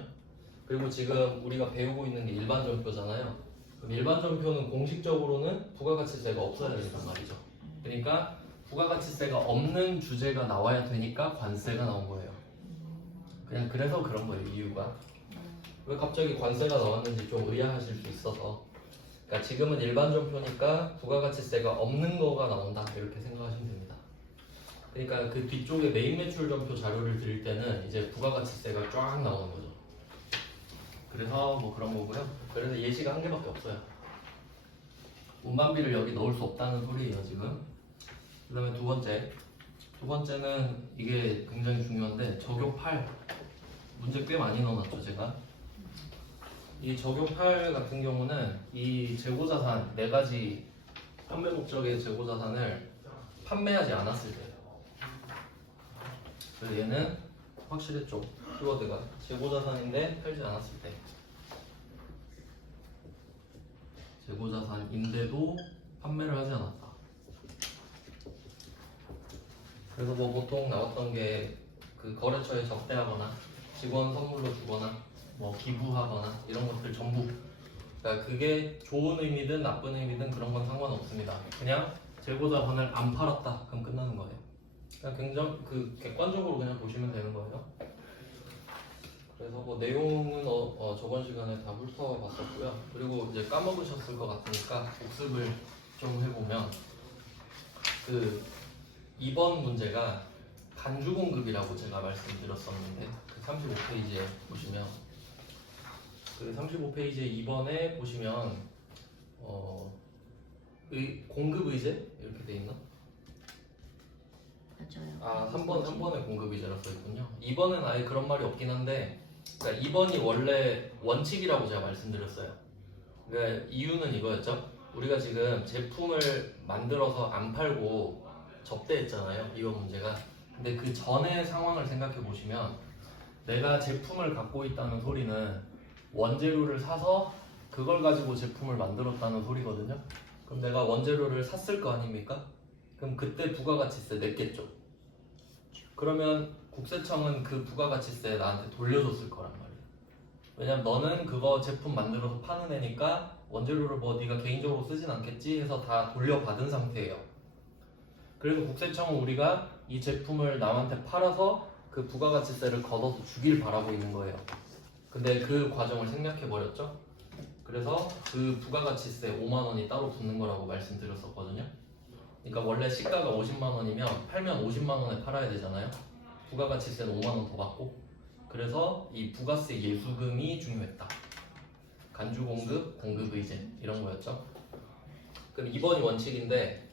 그리고 지금 우리가 배우고 있는 게 일반 전표잖아요. 그럼 일반 전표는 공식적으로는 부가가치세가 없어야 된단 말이죠. 그러니까 부가가치세가 없는 주제가 나와야 되니까 관세가 나온 거예요. 그냥 그래서 그런 거예요, 이유가. 왜 갑자기 관세가 나왔는지 좀 의아하실 수 있어서. 그러니까 지금은 일반 전표니까 부가가치세가 없는 거가 나온다 이렇게 생각하시면 됩니다. 그러니까 그 뒤쪽에 매입 매출 전표 자료를 드릴 때는 이제 부가가치세가 쫙 나오는 거죠. 그래서 뭐 그런 거고요. 그래서 예시가 한 개밖에 없어요. 운반비를 여기 넣을 수 없다는 소리예요 지금. 그 다음에 두 번째는 이게 굉장히 중요한데 적용 8 문제 꽤 많이 넣어놨죠 제가. 이 적용 8 같은 경우는 이 재고자산 네 가지 판매 목적의 재고자산을 판매하지 않았을 때. 그래서 얘는 확실했죠. 키워드가 재고자산인데 팔지 않았을 때. 재고자산인데도 판매를 하지 않았다. 그래서 뭐 보통 나왔던 게 그 거래처에 접대하거나 직원 선물로 주거나 뭐 기부하거나 이런 것들 전부. 그러니까 그게 좋은 의미든 나쁜 의미든 그런 건 상관없습니다. 그냥 재고자산을 안 팔았다 그럼 끝나는 거예요. 그냥 굉장히 그 객관적으로 그냥 보시면 되는 거예요. 그래서 뭐 내용은 저번 시간에 다 훑어봤었고요. 그리고 이제 까먹으셨을 것 같으니까 복습을 좀 해보면 그 2번 문제가 간주공급이라고 제가 말씀드렸었는데 그 35페이지에 보시면 그 35페이지 2번에 보시면 공급 의제 이렇게 돼 있나? 맞아요. 아 3번에 공급 의제라 써있군요. 2번은 아예 그런 말이 없긴 한데 그러니까 2번이 원래 원칙이라고 제가 말씀드렸어요. 그러니까 이유는 이거였죠. 우리가 지금 제품을 만들어서 안 팔고 접대했잖아요. 이번 문제가. 근데 그 전의 상황을 생각해 보시면 내가 제품을 갖고 있다는 소리는 원재료를 사서 그걸 가지고 제품을 만들었다는 소리거든요. 그럼 내가 원재료를 샀을 거 아닙니까? 그럼 그때 부가가치세 냈겠죠. 그러면 국세청은 그 부가가치세 나한테 돌려줬을 거란 말이에요. 왜냐면 너는 그거 제품 만들어서 파는 애니까 원재료를 뭐 네가 개인적으로 쓰진 않겠지 해서 다 돌려받은 상태예요. 그래서 국세청은 우리가 이 제품을 남한테 팔아서 그 부가가치세를 걷어서 주길 바라고 있는 거예요. 근데 그 과정을 생략해 버렸죠. 그래서 그 부가가치세 5만 원이 따로 붙는 거라고 말씀드렸었거든요. 그러니까 원래 시가가 50만 원이면 팔면 50만 원에 팔아야 되잖아요. 부가가치세는 5만 원 더 받고. 그래서 이 부가세 예수금이 중요했다. 간주공급, 공급의제 이런 거였죠. 그럼 2번이 원칙인데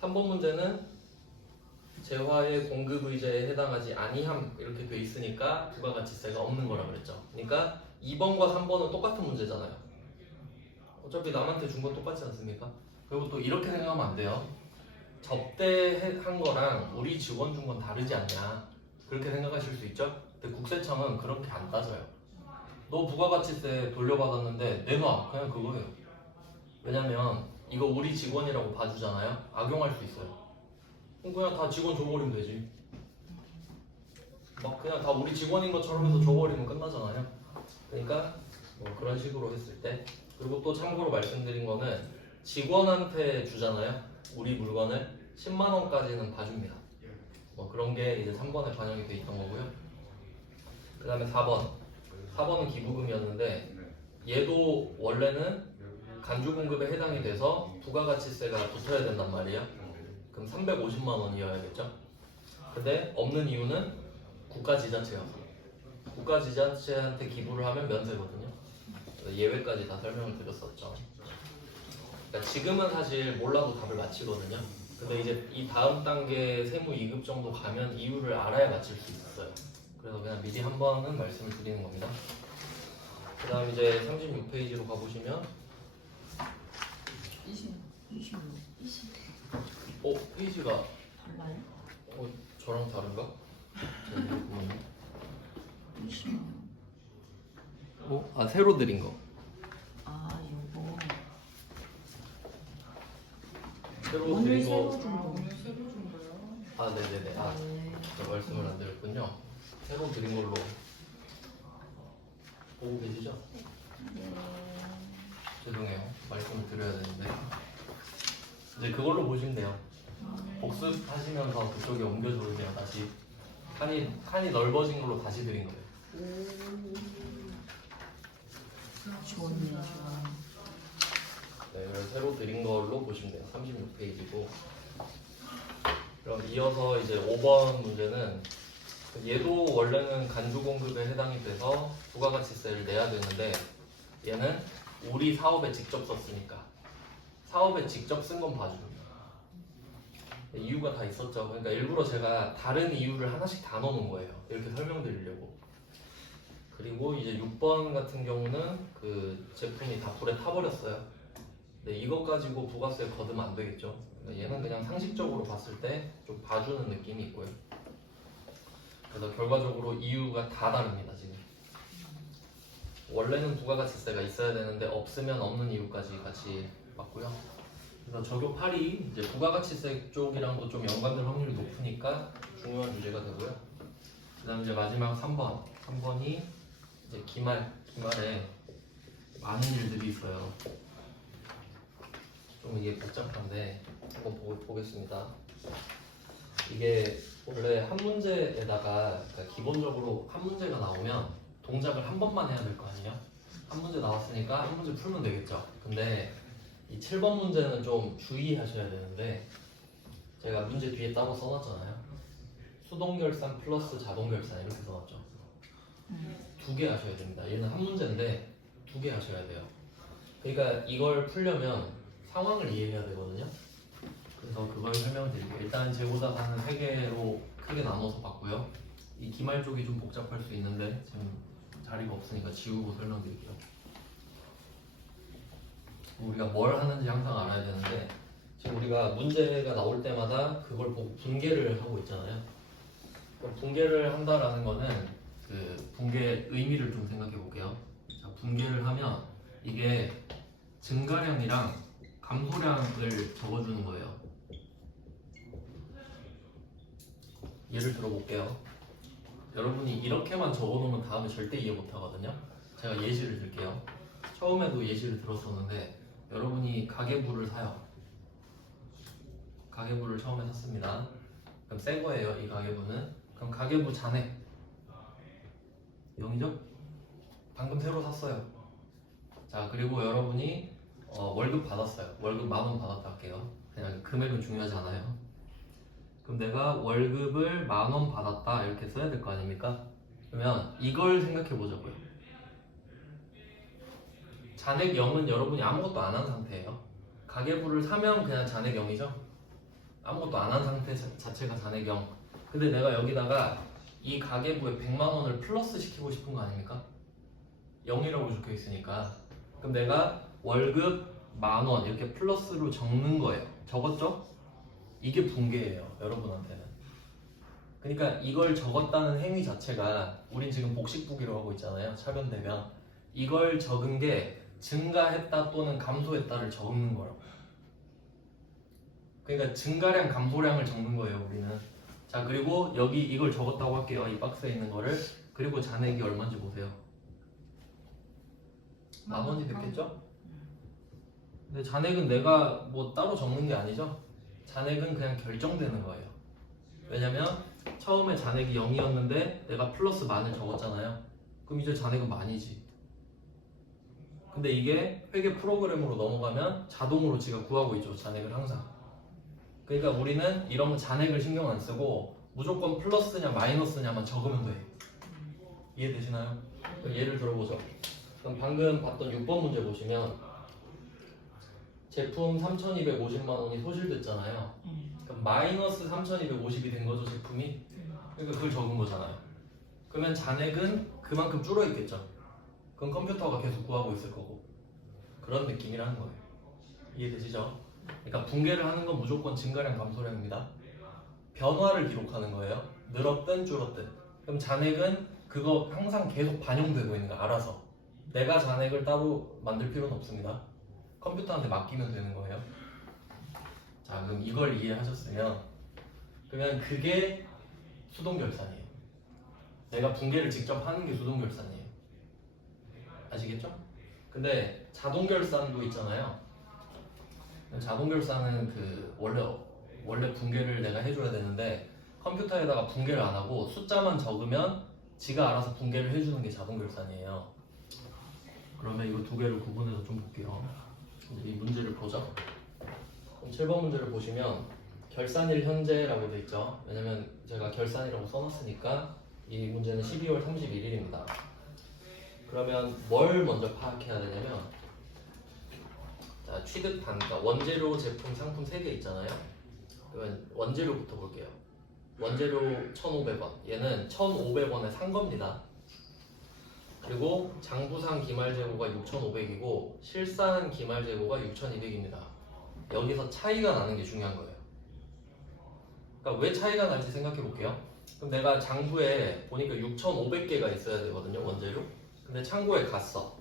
3번 문제는 재화의 공급의제에 해당하지 아니함 이렇게 돼 있으니까 부가가치세가 없는 거라 그랬죠. 그러니까 2번과 3번은 똑같은 문제잖아요. 어차피 남한테 준 건 똑같지 않습니까? 그리고 또 이렇게 생각하면 안 돼요. 접대한 거랑 우리 직원 준 건 다르지 않냐 그렇게 생각하실 수 있죠? 근데 국세청은 그렇게 안 따져요. 너 부가가치세 돌려받았는데 내놔 그냥 그거예요. 왜냐면 이거 우리 직원이라고 봐주잖아요. 악용할 수 있어요. 그럼 그냥 다 직원 줘버리면 되지. 막 그냥 다 우리 직원인 것처럼 해서 줘버리면 끝나잖아요. 그러니까 뭐 그런 식으로 했을 때. 그리고 또 참고로 말씀드린 거는 직원한테 주잖아요. 우리 물건을 10만 원까지는 봐줍니다. 뭐 그런 게 이제 3번에 반영이 돼 있던 거고요. 그 다음에 4번은 기부금이었는데 얘도 원래는 간주 공급에 해당이 돼서 부가가치세가 붙어야 된단 말이야. 그럼 350만 원이어야겠죠. 근데 없는 이유는 국가지자체여서. 국가지자체한테 기부를 하면 면세거든요. 예외까지 다 설명을 드렸었죠. 그러니까 지금은 사실 몰라도 답을 맞히거든요. 근데 이제 이 다음 단계 세무 2급 정도 가면 이유를 알아야 맞힐 수 있어요. 그래서 그냥 미리 한 번은 말씀을 드리는 겁니다. 그 다음 이제 36페이지로 가보시면 26. 페이지가 달라요? 저랑 다른가? 제가 보면 26. 새로 드린 거. 아, 요거. 새로 오늘 드린 새로 거. 준 거. 오늘 새로 준 거요? 네네네. 네. 제가 말씀을 안 드렸군요. 새로 드린 걸로 보고 계시죠? 네. 죄송해요. 말씀을 드려야 되는데. 이제 그걸로 보시면 돼요. 복습하시면서 그쪽에 옮겨주세요. 다시 칸이 넓어진 걸로 다시 드린 거예요. 좋네, 좋아. 네, 그래서 새로 드린 걸로 보시면 돼요. 36페이지고. 그럼 이어서 이제 5번 문제는 얘도 원래는 간주 공급에 해당이 돼서 부가가치세를 내야 되는데 얘는 우리 사업에 직접 썼으니까 사업에 직접 쓴 건 봐주죠. 이유가 다 있었죠. 그러니까 일부러 제가 다른 이유를 하나씩 다 넣어놓은 거예요. 이렇게 설명드리려고. 그리고 이제 6번 같은 경우는 그 제품이 다 불에 타버렸어요. 근데 이것 가지고 부가세 거두면 안 되겠죠. 그러니까 얘는 그냥 상식적으로 봤을 때 좀 봐주는 느낌이 있고요. 그래서 결과적으로 이유가 다 다릅니다. 지금 원래는 부가가치세가 있어야 되는데 없으면 없는 이유까지 같이 맞고요. 그래서 저교 8이 이제 부가가치세 쪽이랑도 좀 연관될 확률이 높으니까 중요한 주제가 되고요. 그다음 이제 마지막 3번이 이제 기말에 많은 일들이 있어요. 좀 이게 복잡한데 한번 보겠습니다. 이게 원래 한 문제에다가 그러니까 기본적으로 한 문제가 나오면 동작을 한 번만 해야 될 거 아니에요? 한 문제 나왔으니까 한 문제 풀면 되겠죠. 근데 이 7번 문제는 좀 주의하셔야 되는데 제가 문제 뒤에 따로 써놨잖아요. 수동결산 플러스 자동결산 이렇게 써놨죠. 두 개 하셔야 됩니다. 얘는 한 문제인데 두 개 하셔야 돼요. 그러니까 이걸 풀려면 상황을 이해해야 되거든요. 그래서 그걸 설명드릴게요. 일단 제보자단은 3개로 크게 나눠서 봤고요. 이 기말 쪽이 좀 복잡할 수 있는데 지금 자리가 없으니까 지우고 설명드릴게요. 우리가 뭘 하는지 항상 알아야 되는데 지금 우리가 문제가 나올 때마다 그걸 보고 분개를 하고 있잖아요. 그럼 분개를 한다라는 거는 그 분개 의미를 좀 생각해 볼게요. 자, 분개를 하면 이게 증가량이랑 감소량을 적어주는 거예요. 예를 들어볼게요. 여러분이 이렇게만 적어놓으면 다음에 절대 이해 못하거든요. 제가 예시를 들게요. 처음에도 예시를 들었었는데 여러분이 가계부를 사요. 가계부를 처음에 샀습니다. 그럼 새 거예요, 이 가계부는. 그럼 가계부 잔액 0이죠? 방금 새로 샀어요. 자, 그리고 여러분이 월급 받았어요. 월급 10,000원 받았다 할게요. 그냥 금액은 중요하지 않아요. 그럼 내가 월급을 10,000원 받았다 이렇게 써야 될 거 아닙니까? 그러면 이걸 생각해 보자고요. 잔액 0은 여러분이 아무것도 안 한 상태예요. 가계부를 사면 그냥 잔액 0이죠? 아무것도 안 한 상태 자체가 잔액 0. 근데 내가 여기다가 이 가계부에 100만 원을 플러스 시키고 싶은 거 아닙니까? 0이라고 적혀 있으니까. 그럼 내가 월급 10,000원 이렇게 플러스로 적는 거예요. 적었죠? 이게 분개예요, 여러분한테는. 그러니까 이걸 적었다는 행위 자체가 우린 지금 복식부기로 하고 있잖아요. 차변되면 이걸 적은 게 증가했다 또는 감소했다를 적는 거라고. 그러니까 증가량 감소량을 적는 거예요, 우리는. 자, 그리고 여기 이걸 적었다고 할게요. 이 박스에 있는 거를. 그리고 잔액이 얼마인지 보세요. 10,000원이 됐겠죠? 근데 잔액은 내가 뭐 따로 적는 게 아니죠? 잔액은 그냥 결정되는 거예요. 왜냐면 처음에 잔액이 0이었는데 내가 플러스 만을 적었잖아요. 그럼 이제 잔액은 만이지. 근데 이게 회계 프로그램으로 넘어가면 자동으로 지가 구하고 있죠, 잔액을 항상. 그러니까 우리는 이런 거 잔액을 신경 안 쓰고 무조건 플러스냐 마이너스냐만 적으면 돼. 이해되시나요? 그럼 예를 들어보죠. 그럼 방금 봤던 6번 문제 보시면 제품 3,250만 원이 소실됐잖아요. 그럼 마이너스 3,250이 된 거죠, 제품이. 그러니까 그걸 적은 거잖아요. 그러면 잔액은 그만큼 줄어 있겠죠. 그럼 컴퓨터가 계속 구하고 있을 거고. 그런 느낌이라는 거예요. 이해되시죠? 그러니까 붕괴를 하는 건 무조건 증가량 감소량입니다. 변화를 기록하는 거예요. 늘었든 줄었든. 그럼 잔액은 그거 항상 계속 반영되고 있는 거 알아서. 내가 잔액을 따로 만들 필요는 없습니다. 컴퓨터한테 맡기면 되는 거예요. 자, 그럼 이걸 이해하셨으면 그러면 그게 수동결산이에요. 내가 붕괴를 직접 하는 게 수동결산이에요. 아시겠죠? 근데 자동결산도 있잖아요. 자동결산은 그 원래 붕괴를 내가 해줘야 되는데 컴퓨터에다가 붕괴를 안 하고 숫자만 적으면 지가 알아서 붕괴를 해주는 게 자동결산이에요. 그러면 이거 두 개를 구분해서 좀 볼게요. 이 문제를 보죠. 그럼 7번 문제를 보시면 결산일 현재라고 되어 있죠. 왜냐면 제가 결산이라고 써놨으니까 이 문제는 12월 31일입니다. 그러면 뭘 먼저 파악해야 되냐면 자, 취득 단가, 원재료, 제품, 상품 3개 있잖아요. 그러면 원재료부터 볼게요. 원재료 1,500원. 얘는 1,500원에 산 겁니다. 그리고 장부상 기말재고가 6,500이고 실산 기말재고가 6,200입니다. 여기서 차이가 나는 게 중요한 거예요. 그러니까 왜 차이가 날지 생각해 볼게요. 그럼 내가 장부에 보니까 6,500개가 있어야 되거든요, 원재료. 근데 창고에 갔어.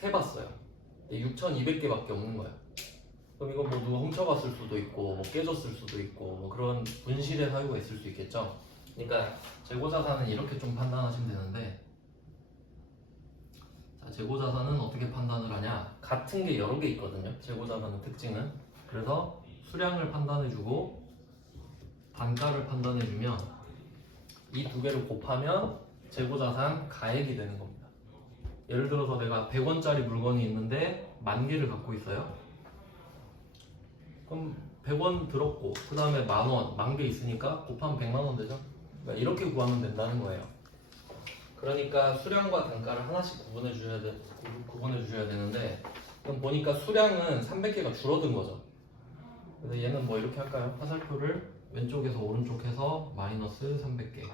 세봤어요. 6,200개밖에 없는 거야. 그럼 이거 뭐 누가 훔쳐갔을 수도 있고 뭐 깨졌을 수도 있고 뭐 그런 분실의 사유가 있을 수 있겠죠. 그러니까 재고자산은 이렇게 좀 판단하시면 되는데 자, 재고자산은 어떻게 판단을 하냐. 같은 게 여러 개 있거든요, 재고자산의 특징은. 그래서 수량을 판단해주고 단가를 판단해주면 이 두 개를 곱하면 재고자산 가액이 되는 겁니다. 예를 들어서 내가 100원짜리 물건이 있는데 10,000개를 갖고 있어요. 그럼 100원 들었고 그 다음에 10,000원, 10,000개 있으니까 곱하면 100만원 되죠? 그러니까 이렇게 구하면 된다는 거예요. 그러니까 수량과 단가를 하나씩 구분해 주셔야 되는데 그럼 보니까 수량은 300개가 줄어든 거죠. 그래서 얘는 뭐 이렇게 할까요? 화살표를 왼쪽에서 오른쪽 해서 마이너스 300개.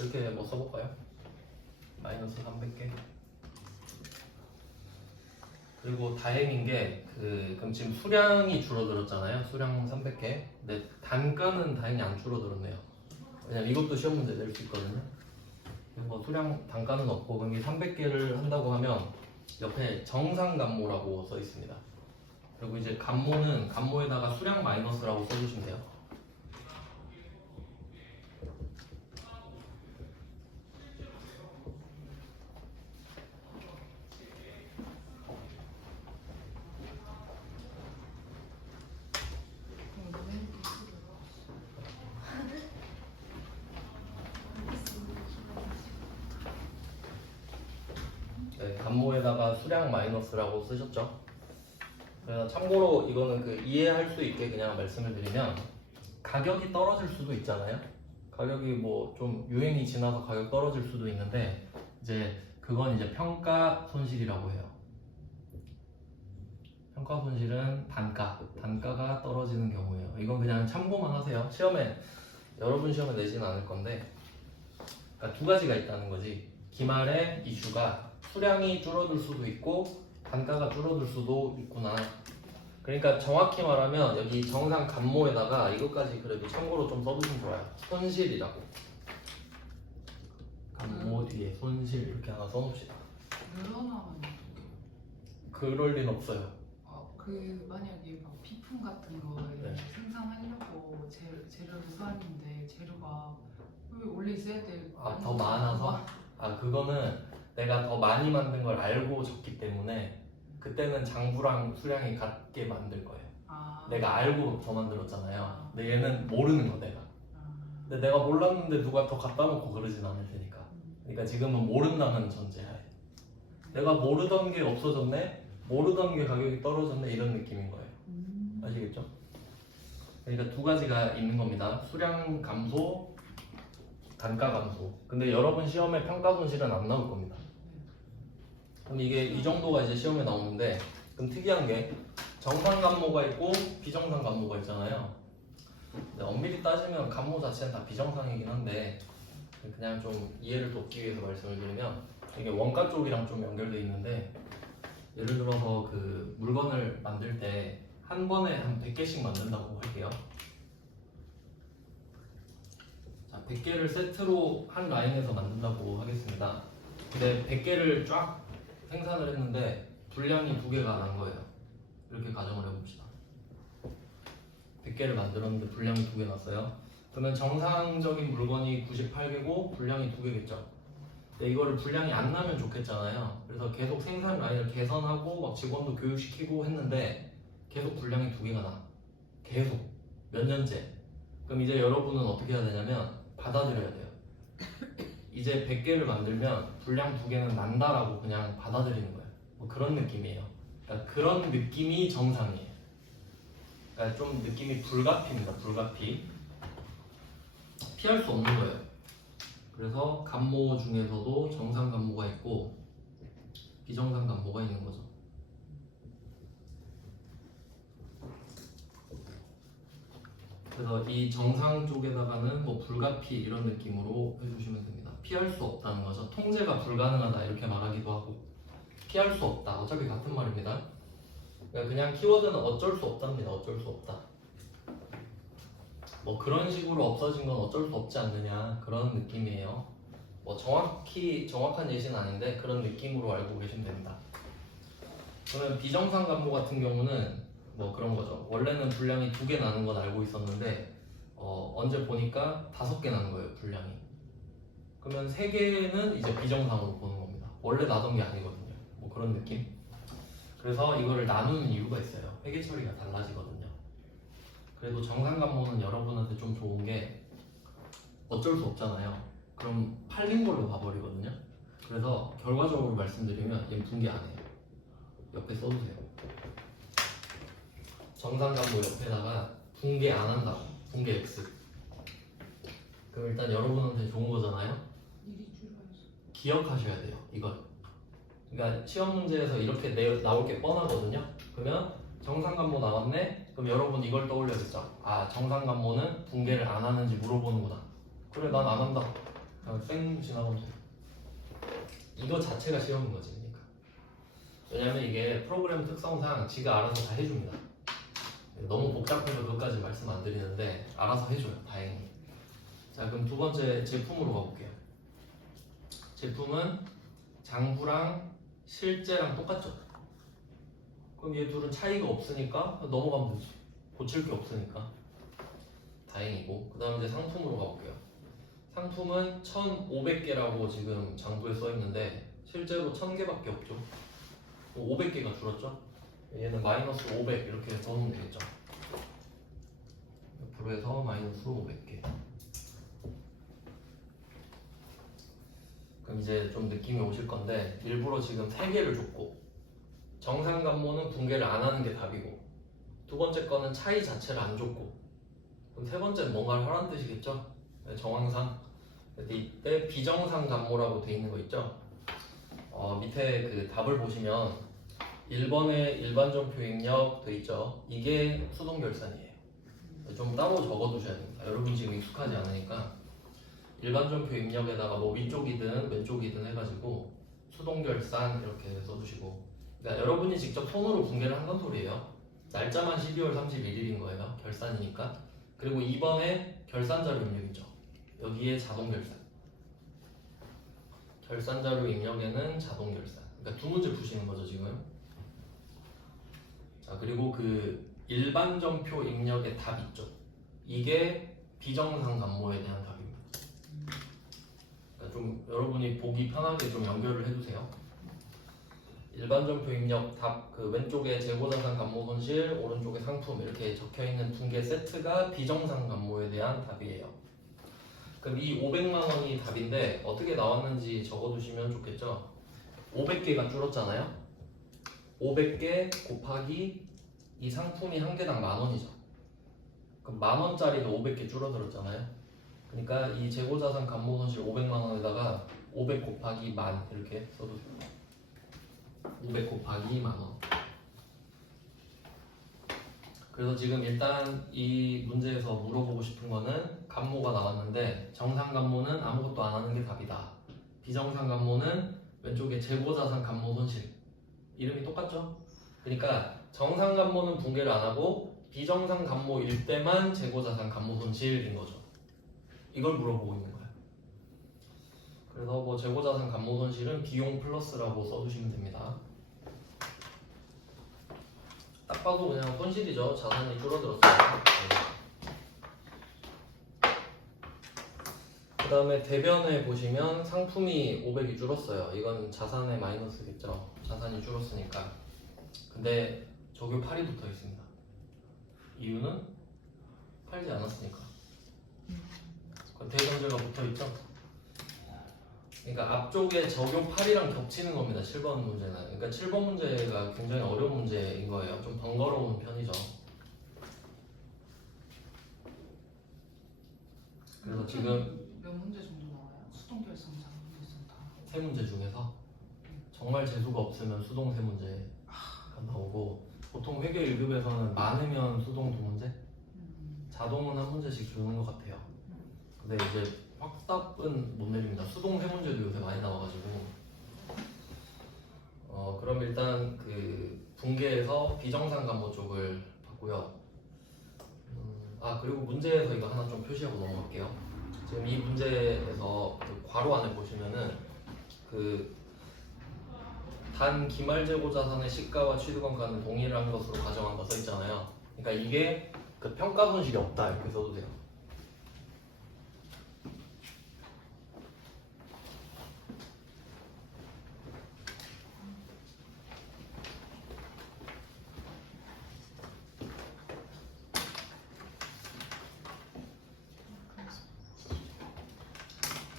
이렇게 뭐 써볼까요? 마이너스 300개. 그리고 다행인 게 그럼 지금 수량이 줄어들었잖아요. 수량 300개. 근데 단가는 다행히 안 줄어들었네요. 왜냐면 이것도 시험 문제 낼 수 있거든요. 뭐 수량 단가는 없고 그럼 이 300개를 한다고 하면 옆에 정상간모라고 써 있습니다. 그리고 이제 간모에다가 수량 마이너스라고 써주시면 돼요. 네, 간모에다가 수량 마이너스라고 쓰셨죠. 그래서 참고로 이거는 그 이해할 수 있게 그냥 말씀을 드리면 가격이 떨어질 수도 있잖아요. 가격이 뭐 좀 유행이 지나서 가격 떨어질 수도 있는데 이제 그건 이제 평가 손실이라고 해요. 평가 손실은 단가가 떨어지는 경우예요. 이건 그냥 참고만 하세요. 여러분 시험에 내지는 않을 건데 그러니까 두 가지가 있다는 거지. 기말의 이슈가 수량이 줄어들 수도 있고 단가가 줄어들 수도 있구나. 그러니까 정확히 말하면 여기 정상 간모에다가 이것까지 그래도 참고로 좀 써두시면 좋아요. 손실이라고. 간모 뒤에 손실 이렇게 하나 써놓읍시다. 늘어나면 어떡해요? 그럴 리는 없어요. 그 만약에 막 비품 같은 거 네. 생산하려고 재료를 샀는데 재료가 원래 있어야 될 더 많아서? 그거는 내가 더 많이 만든 걸 알고 적기 때문에 그때는 장부랑 수량이 같게 만들 거예요. 내가 알고 더 만들었잖아요. 근데 얘는 모르는 거 내가. 근데 내가 몰랐는데 누가 더 갖다 놓고 그러진 않을 테니까. 그러니까 지금은 모른다는 전제하에 내가 모르던 게 없어졌네, 모르던 게 가격이 떨어졌네, 이런 느낌인 거예요. 아시겠죠? 그러니까 두 가지가 있는 겁니다. 수량 감소, 단가 감소. 근데 여러분 시험에 평가 손실은 안 나올 겁니다. 그럼 이게 이 정도가 이제 시험에 나오는데, 그럼 특이한 게 정상 감모가 있고 비정상 감모가 있잖아요. 근데 엄밀히 따지면 감모 자체는 다 비정상이긴 한데, 그냥 좀 이해를 돕기 위해서 말씀을 드리면, 이게 원가 쪽이랑 좀 연결돼 있는데, 예를 들어서 그 물건을 만들 때 한 번에 한 100개씩 만든다고 할게요. 자, 100개를 세트로 한 라인에서 만든다고 하겠습니다. 근데 100개를 쫙 생산을 했는데 분량이 2개가 난 거예요. 이렇게 가정을 해봅시다. 100개를 만들었는데 분량이 2개 났어요. 그러면 정상적인 물건이 98개고 분량이 2개겠죠. 근데 이거를 분량이 안 나면 좋겠잖아요. 그래서 계속 생산 라인을 개선하고 막 직원도 교육시키고 했는데 계속 분량이 2개가 나. 계속 몇 년째. 그럼 이제 여러분은 어떻게 해야 되냐면 받아들여야 돼요. 이제 100개를 만들면 분량 2개는 난다라고 그냥 받아들이는 거예요. 뭐 그런 느낌이에요. 그러니까 그런 느낌이 정상이에요. 그러니까 좀 느낌이 불가피입니다. 불가피. 피할 수 없는 거예요. 그래서 감모 중에서도 정상 감모가 있고 비정상 감모가 있는 거죠. 그래서 이 정상 쪽에다가는 뭐 불가피 이런 느낌으로 해주시면 됩니다. 피할 수 없다는 거죠. 통제가 불가능하다 이렇게 말하기도 하고, 피할 수 없다 어차피 같은 말입니다. 그냥 키워드는 어쩔 수 없답니다. 어쩔 수 없다. 뭐 그런 식으로 없어진 건 어쩔 수 없지 않느냐 그런 느낌이에요. 뭐 정확한 예시는 아닌데 그런 느낌으로 알고 계시면 됩니다. 그러면 비정상 감모 같은 경우는 뭐 그런 거죠. 원래는 분량이 2개 나는 건 알고 있었는데 언제 보니까 5개 나는 거예요. 분량이. 그러면 3개는 이제 비정상으로 보는 겁니다. 원래 나던 게 아니거든요. 뭐 그런 느낌. 그래서 이거를 나누는 이유가 있어요. 회계 처리가 달라지거든요. 그래도 정상 감모는 여러분한테 좀 좋은 게 어쩔 수 없잖아요. 그럼 팔린 걸로 봐버리거든요. 그래서 결과적으로 말씀드리면 얘는 분개 안 해요. 옆에 써주세요. 정상 감모 옆에다가 분개 안 한다고. 분개 X. 그럼 일단 여러분한테 좋은 거잖아요. 일이 줄어야지. 기억하셔야 돼요. 이걸. 그러니까 시험 문제에서 이렇게 나올 게 뻔하거든요. 그러면 정상 감모 나왔네? 그럼 여러분 이걸 떠올려야겠죠. 아, 정상 감모는 분개를 안 하는지 물어보는구나. 그래, 난 안 한다. 그냥 쌩 지나가면 돼. 이거 자체가 시험인 거지. 그러니까. 왜냐면 이게 프로그램 특성상 지가 알아서 다 해줍니다. 너무 복잡해서 그것까지 말씀 안 드리는데 알아서 해줘요. 다행히. 자, 그럼 두 번째 제품으로 가볼게요. 제품은 장부랑 실제랑 똑같죠? 그럼 얘 둘은 차이가 없으니까 넘어가면 되지. 고칠 게 없으니까 다행이고. 그 다음 이제 상품으로 가볼게요. 상품은 1,500개라고 지금 장부에 써 있는데 실제로 1,000개밖에 없죠. 500개가 줄었죠? 얘는 마이너스 500 이렇게 넣으면 되겠죠. 옆으로 해서 마이너스 500개. 그럼 이제 좀 느낌이 오실 건데, 일부러 지금 3개를 줬고 정상 감모는 분개를 안 하는 게 답이고, 두 번째 거는 차이 자체를 안 줬고, 그럼 세 번째는 뭔가를 하라는 뜻이겠죠? 정황상. 이때 비정상 감모라고 돼 있는 거 있죠? 밑에 그 답을 보시면 1번에 일반전표 입력 돼 있죠? 이게 수동결산이에요. 좀 따로 적어두셔야 됩니다. 여러분 지금 익숙하지 않으니까 일반전표 입력에다가 뭐 위쪽이든 왼쪽이든 해가지고 수동결산 이렇게 써주시고, 그러니까 여러분이 직접 손으로 분개를 한다는 소리예요. 날짜만 12월 31일인 거예요. 결산이니까. 그리고 2번에 결산자료 입력이죠. 여기에 자동결산. 결산자료 입력에는 자동결산. 그러니까 두 문제 푸시는 거죠 지금. 자, 그리고 그 일반전표 입력의 답 있죠. 이게 비정상 감모에 대한 답입니다. 그러니까 좀 여러분이 보기 편하게 좀 연결을 해주세요. 일반전표 입력 답 그 왼쪽에 재고자산 감모 손실, 오른쪽에 상품 이렇게 적혀있는 붕괴 세트가 비정상 감모에 대한 답이에요. 그럼 이 500만 원이 답인데 어떻게 나왔는지 적어두시면 좋겠죠. 500개가 줄었잖아요. 500개 곱하기 이 상품이 한 개당 10,000원이죠. 그럼 10,000원짜리도 500개 줄어들었잖아요. 그러니까 이 재고자산 감모 손실 500만 원에다가 500 곱하기 10,000 이렇게 써도 돼요. 500 곱하기 10,000원. 그래서 지금 일단 이 문제에서 물어보고 싶은 거는 감모가 나왔는데 정상 감모는 아무것도 안 하는 게 답이다. 비정상 감모는 왼쪽에 재고자산 감모 손실. 이름이 똑같죠? 그러니까 정상 감모는 붕괴를 안 하고 비정상 감모일 때만 재고자산 감모 손실인 거죠. 이걸 물어보고 있는 거예요. 그래서 뭐 재고자산 감모 손실은 비용 플러스라고 써주시면 됩니다. 딱 봐도 그냥 손실이죠. 자산이 줄어들었어요. 그 다음에 대변에 보시면 상품이 500이 줄었어요. 이건 자산의 마이너스겠죠. 자산이 줄었으니까. 근데 적요 8이 붙어 있습니다. 이유는 팔지 않았으니까. 그 대전제가 붙어 있죠. 그러니까 앞쪽에 적용 8이랑 겹치는 겁니다. 7번 문제는. 그러니까 7번 문제가 굉장히 어려운 문제인 거예요. 좀 번거로운 편이죠. 그래서 지금 몇 문제 정도 나와요? 수동결성장 문제점 다. 세 문제 중에서 정말 재수가 없으면 수동 세 문제가 나오고, 보통 회계 1급에서는 많으면 수동 두 문제, 자동은 한 문제씩 주는 것 같아요. 근데 이제 확답은 못 내립니다. 수동 세 문제도 요새 많이 나와가지고. 그럼 일단 그 붕괴에서 비정상 감모 쪽을 봤고요. 그리고 문제에서 이거 하나 좀 표시하고 넘어갈게요. 지금 이 문제에서 그 괄호 안에 보시면은 그 단 기말재고 자산의 시가와 취득원가는 동일한 것으로 가정한 거 써 있잖아요. 그러니까 이게 그 평가 손실이 없다 이렇게 써도 돼요.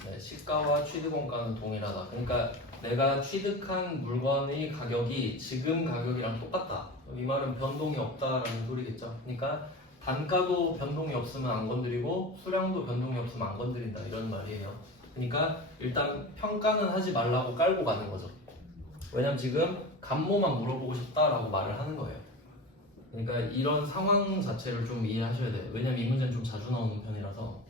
네, 시가와 취득원가는 동일하다. 그러니까 내가 취득한 물건의 가격이 지금 가격이랑 똑같다. 이 말은 변동이 없다라는 소리겠죠. 그러니까 단가도 변동이 없으면 안 건드리고 수량도 변동이 없으면 안 건드린다 이런 말이에요. 그러니까 일단 평가는 하지 말라고 깔고 가는 거죠. 왜냐면 지금 감모만 물어보고 싶다라고 말을 하는 거예요. 그러니까 이런 상황 자체를 좀 이해하셔야 돼요. 왜냐면 이 문제는 좀 자주 나오는 편이라서.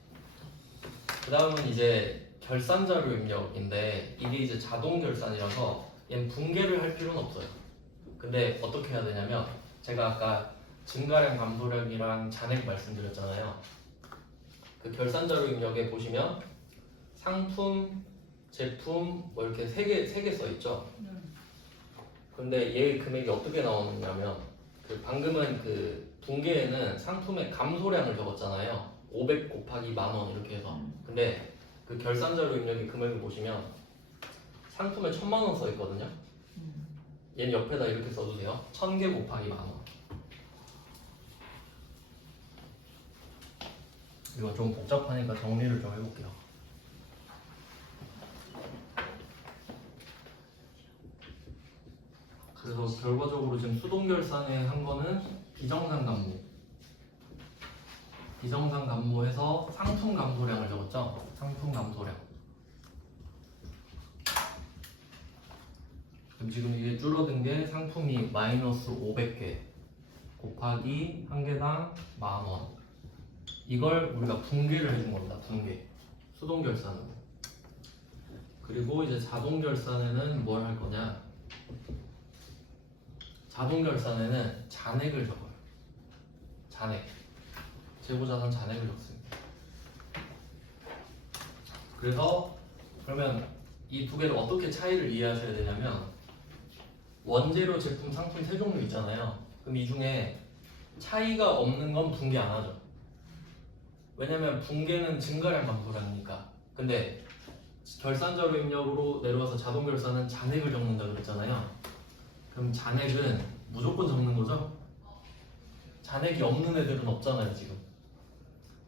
그 다음은 이제 결산자료 입력인데 이게 이제 자동 결산이라서 얘는 붕괴를 할 필요는 없어요. 근데 어떻게 해야 되냐면 제가 아까 증가량, 감소량이랑 잔액 말씀드렸잖아요. 그 결산자료 입력에 보시면 상품, 제품 뭐 이렇게 세 개 써 있죠. 근데 얘 금액이 어떻게 나오느냐면 그 방금은 그 붕괴에는 상품의 감소량을 적었잖아요. 500 곱하기 10,000원 이렇게 해서. 근데 그 결산자료 입력의 금액을 보시면 상품에 1,000,000원 써 있거든요. 얘는 옆에다 이렇게 써주세요. 1,000개 곱하기 10,000원. 이거 좀 복잡하니까 정리를 좀 해볼게요. 그래서 결과적으로 지금 수동결산에 한 거는 비정상 감모. 비정상 감모에서 상품 감소량을 적었죠? 상품 감소량. 그럼 지금 이게 줄어든 게 상품이 마이너스 500개 곱하기 한 개당 10,000원. 이걸 우리가 붕괴를 해준 겁니다. 붕괴. 수동결산으로. 그리고 이제 자동결산에는 뭘 할 거냐? 자동결산에는 잔액을 적어요. 잔액. 재고자산 잔액을 적습니다. 그래서 그러면 이 두 개를 어떻게 차이를 이해하셔야 되냐면 원재료, 제품, 상품 세 종류 있잖아요. 그럼 이 중에 차이가 없는 건 붕괴 안 하죠. 왜냐면 붕괴는 증가량 감소량이니까. 근데 결산자료 입력으로 내려와서 자동결산은 잔액을 적는다 그랬잖아요. 그럼 잔액은 무조건 적는 거죠? 잔액이 없는 애들은 없잖아요 지금.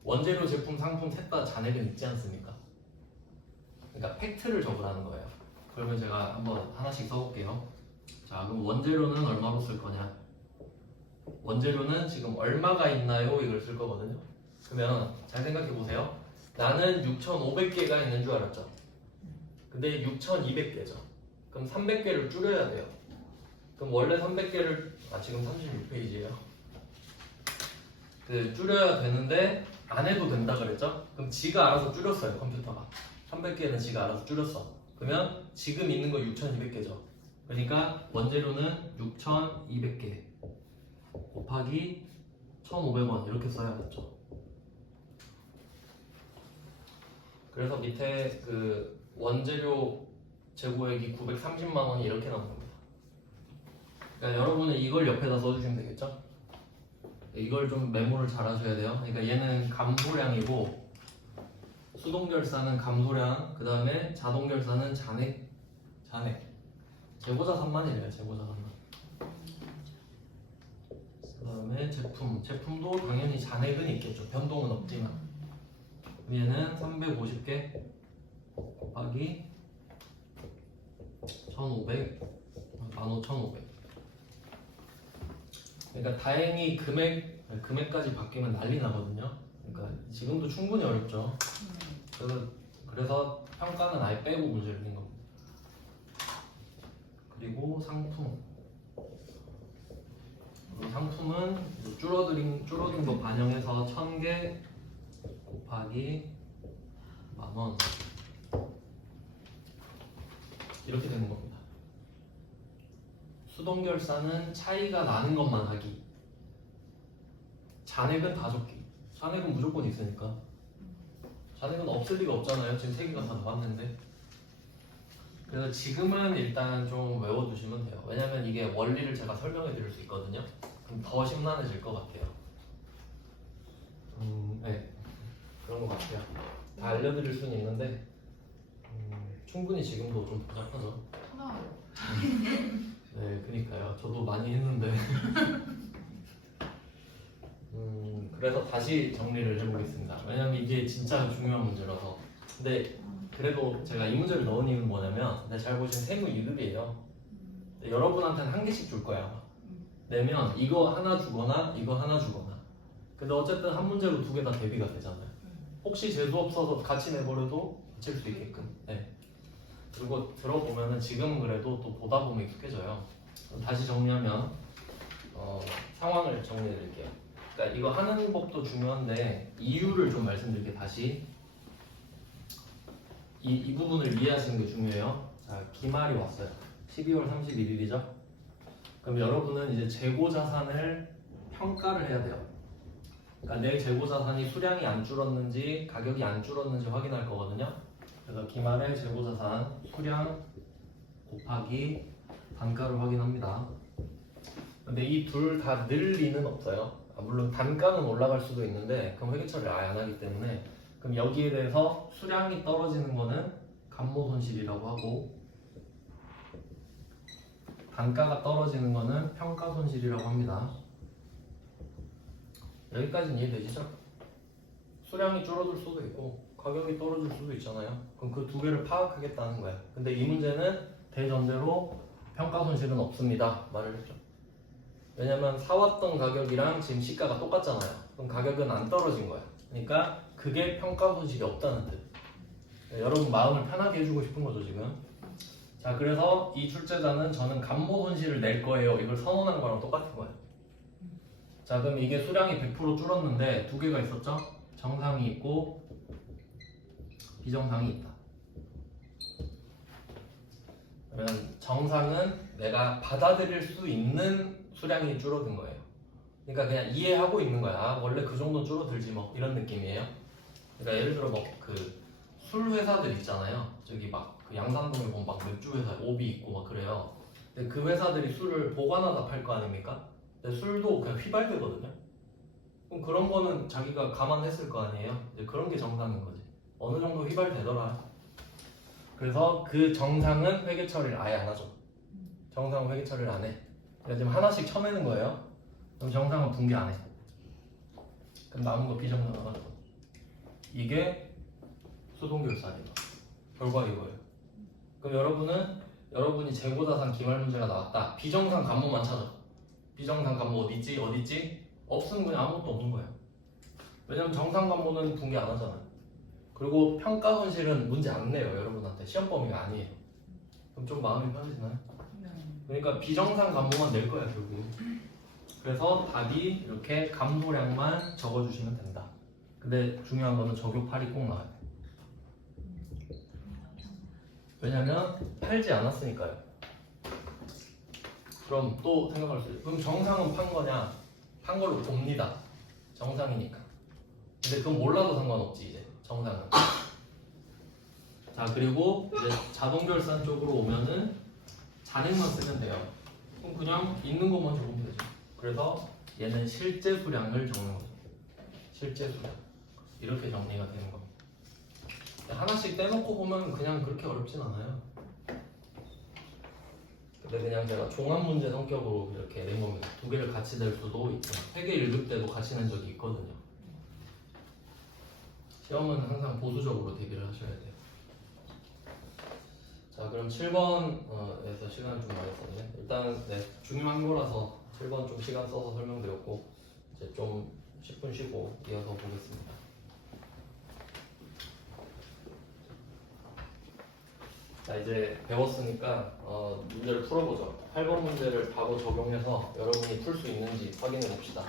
원재료, 제품, 상품 셋 다 잔액은 있지 않습니까? 그러니까 팩트를 적으라는 거예요. 그러면 제가 한번 하나씩 써볼게요. 자, 그럼 원재료는 얼마로 쓸 거냐? 원재료는 지금 얼마가 있나요? 이걸 쓸 거거든요. 그러면 잘 생각해 보세요. 나는 6,500개가 있는 줄 알았죠. 근데 6,200개죠. 그럼 300개를 줄여야 돼요. 그럼 원래 300개를 지금 36페이지예요. 줄여야 되는데 안 해도 된다 그랬죠? 그럼 지가 알아서 줄였어요 컴퓨터가. 300개는 지가 알아서 줄였어. 그러면 지금 있는 거 6,200개죠. 그러니까 원재료는 6,200개 곱하기 1,500원 이렇게 써야겠죠. 그래서 밑에 그 원재료 재고액이 930만 원이 이렇게 나온 겁니다. 그러니까 여러분은 이걸 옆에다 써주시면 되겠죠? 이걸 좀 메모를 잘 하셔야 돼요. 그러니까 얘는 감소량이고 수동결산은 감소량, 그 다음에 자동결산은 잔액. 재고자산만이래요. 재고자산만. 그 다음에 제품도 당연히 잔액은 있겠죠. 변동은 없지만. 얘는 350개 곱하기 1,500, 15,500. 그러니까 다행히 금액까지 바뀌면 난리 나거든요. 그러니까 지금도 충분히 어렵죠. 그래서 평가는 아예 빼고 문제를 낸 겁니다. 그리고 상품은 줄어든 거 반영해서 1,000개 곱하기 10,000원 이렇게 되는 겁니다. 수동결산은 차이가 나는 것만 하기. 잔액은 다 적기. 잔액은 무조건 있으니까. 잔액은 없을 리가 없잖아요. 지금 3개가 다 나왔는데. 그래서 지금은 일단 좀 외워두시면 돼요. 왜냐면 이게 원리를 제가 설명해 드릴 수 있거든요. 그럼 더 심란해질 것 같아요. 네. 그런 것 같아요. 다 알려드릴 수는 있는데 충분히 지금도 좀 복잡하죠. 하나 네, 그니까요. 저도 많이 했는데. 그래서 다시 정리를 해보겠습니다. 왜냐면 이게 진짜 중요한 문제라서. 근데 그래도 제가 이 문제를 넣은 이유는 뭐냐면, 잘 보시면 세무 2급이에요. 여러분한테는 한 개씩 줄 거야. 내면 이거 하나 주거나 이거 하나 주거나. 근데 어쨌든 한 문제로 2개 다 대비가 되잖아요. 혹시 재수 없어서 같이 내버려도 붙일 수 있게끔. 네. 그리고 들어보면은 지금은 그래도 또 보다 보면 익숙해져요. 다시 정리하면 상황을 정리해 드릴게요. 그러니까 이거 하는 법도 중요한데 이유를 좀 말씀드릴게요. 다시 이 부분을 이해하시는 게 중요해요. 자, 기말이 왔어요. 12월 31일이죠. 그럼 여러분은 이제 재고자산을 평가를 해야 돼요. 그러니까 내 재고자산이 수량이 안 줄었는지 가격이 안 줄었는지 확인할 거거든요. 그래서 기말에 재고자산 수량 곱하기 단가를 확인합니다. 근데 이 둘 다 늘 리는 없어요. 물론 단가는 올라갈 수도 있는데 그럼 회계처리를 아예 안 하기 때문에 그럼 여기에 대해서 수량이 떨어지는 거는 감모손실이라고 하고 단가가 떨어지는 거는 평가손실이라고 합니다. 여기까지는 이해되시죠? 수량이 줄어들 수도 있고 가격이 떨어질 수도 있잖아요. 그럼 그 두 개를 파악하겠다는 거예요. 근데 이 문제는 대전제로 평가손실은 없습니다 말을 했죠. 왜냐면 사왔던 가격이랑 지금 시가가 똑같잖아요. 그럼 가격은 안 떨어진 거야. 그러니까 그게 평가손실이 없다는 뜻. 여러분 마음을 편하게 해주고 싶은 거죠 지금. 자, 그래서 이 출제자는 저는 감모손실을 낼 거예요 이걸 선언한 거랑 똑같은 거예요. 자, 그럼 이게 수량이 100% 줄었는데 두 개가 있었죠? 정상이 있고 비정상이 있다. 그러면 정상은 내가 받아들일 수 있는 수량이 줄어든 거예요. 그러니까 그냥 이해하고 있는 거야. 아, 원래 그 정도 줄어들지 뭐 이런 느낌이에요. 그러니까 예를 들어 뭐 그 술 회사들 있잖아요. 저기 막 그 양산동에 보면 막 맥주 회사 오비 있고 막 그래요. 근데 그 회사들이 술을 보관하다 팔 거 아닙니까? 근데 술도 그냥 휘발되거든요. 그럼 그런 거는 자기가 감안했을 거 아니에요. 이제 그런 게 정상인 거지. 어느 정도 휘발되더라. 그래서 그 정상은 회계 처리를 아예 안 하죠. 정상은 회계 처리를 안 해. 그러니까 지금 하나씩 쳐내는 거예요. 그럼 정상은 분기 안 해. 그럼 남은 거 비정상은 이게 수동결산이다. 결과 이거예요. 그럼 여러분이 재고자산 기말 문제가 나왔다. 비정상 간모만 찾아. 비정상 간모 어디있지? 어디있지? 없으면 그냥 아무것도 없는 거예요. 왜냐면 정상 간모는 분기 안 하잖아요. 그리고 평가 손실은 문제 안 내요. 여러분한테 시험 범위가 아니에요. 그럼 좀 마음이 편해지나요? 네. 그러니까 비정상 간모만 낼 거야 결국. 그래서 답이 이렇게 감소량만 적어주시면 된다. 근데 중요한 거는 적요팔이 꼭 나와야 돼. 왜냐면 팔지 않았으니까요. 그럼 또 생각할 수 있어요. 그럼 정상은 판 거냐? 판 걸로 봅니다. 정상이니까. 근데 그건 몰라도 상관없지 이제 정상은. 자 그리고 이제 자동결산 쪽으로 오면은 잔액만 쓰면 돼요. 그럼 그냥 있는 것만 적으면 되죠. 그래서 얘는 실제 수량을 적는 거죠. 실제 수량. 이렇게 정리가 되는 겁니다. 하나씩 떼놓고 보면 그냥 그렇게 어렵진 않아요. 근데 그냥 제가 종합 문제 성격으로 이렇게 낸 겁니다. 두 개를 같이 낼 수도 있지만 회계 1급 때도 같이 낸 적이 있거든요. 시험은 항상 보수적으로 대비를 하셔야 돼요. 자 그럼 7번에서 시간을 좀 많이 썼네. 일단 네, 중요한 거라서 7번 좀 시간 써서 설명드렸고 이제 좀 10분 쉬고 이어서 보겠습니다. 자 이제 배웠으니까 문제를 풀어보죠. 8번 문제를 바로 적용해서 여러분이 풀 수 있는지 확인해 봅시다.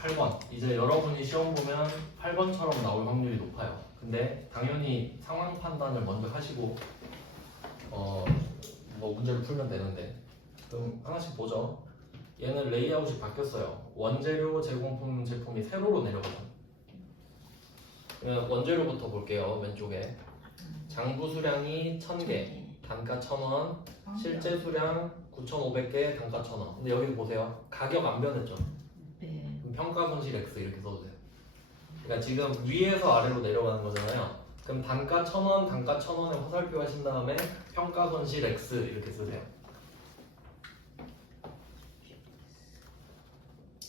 8번 이제 여러분이 시험 보면 8번처럼 나올 확률이 높아요. 근데 당연히 상황 판단을 먼저 하시고 뭐 문제를 풀면 되는데 그럼 하나씩 보죠. 얘는 레이아웃이 바뀌었어요. 원재료 제공품 제품이 세로로 내려가죠. 그러면 원재료부터 볼게요. 왼쪽에 장부 수량이 1000개, 단가 1000원, 실제 수량 9,500개, 단가 1,000원. 근데 여기 보세요. 가격 안 변했죠? 네. 그럼 평가 손실 X 이렇게 써도 돼요. 그러니까 지금 위에서 아래로 내려가는 거잖아요. 그럼 단가 1,000원, 단가 1,000원에 화살표 하신 다음에 평가 손실 X 이렇게 쓰세요.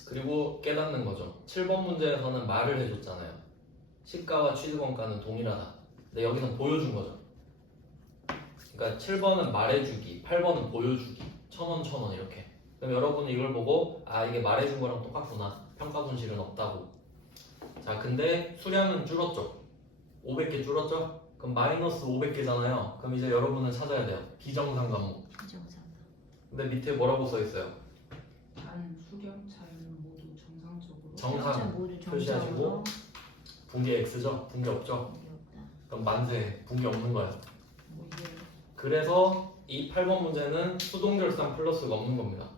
그리고 깨닫는 거죠. 7번 문제에서는 말을 해줬잖아요. 시가와 취득원가는 동일하다. 근데 여기는 보여준 거죠. 그러니까 7번은 말해주기, 8번은 보여주기. 1,000원, 1,000원 이렇게. 그럼 여러분이 이걸 보고 아 이게 말해준 거랑 똑같구나. 평가 손실은 없다고. 자 근데 수량은 줄었죠. 500개 줄었죠. 그럼 마이너스 500개잖아요. 그럼 이제 여러분은 찾아야 돼요. 비정상 간목. 비정상. 근데 밑에 뭐라고 써 있어요? 단 수량 차이는 모두 정상적으로. 정상 모두 표시하시고 정상으로. 분기 X죠? 분기 없죠? 분기 없다. 그럼 만세 분기 없는 거예요. 뭐 이게 그래서 이 8번 문제는 수동결산 플러스가 없는 겁니다.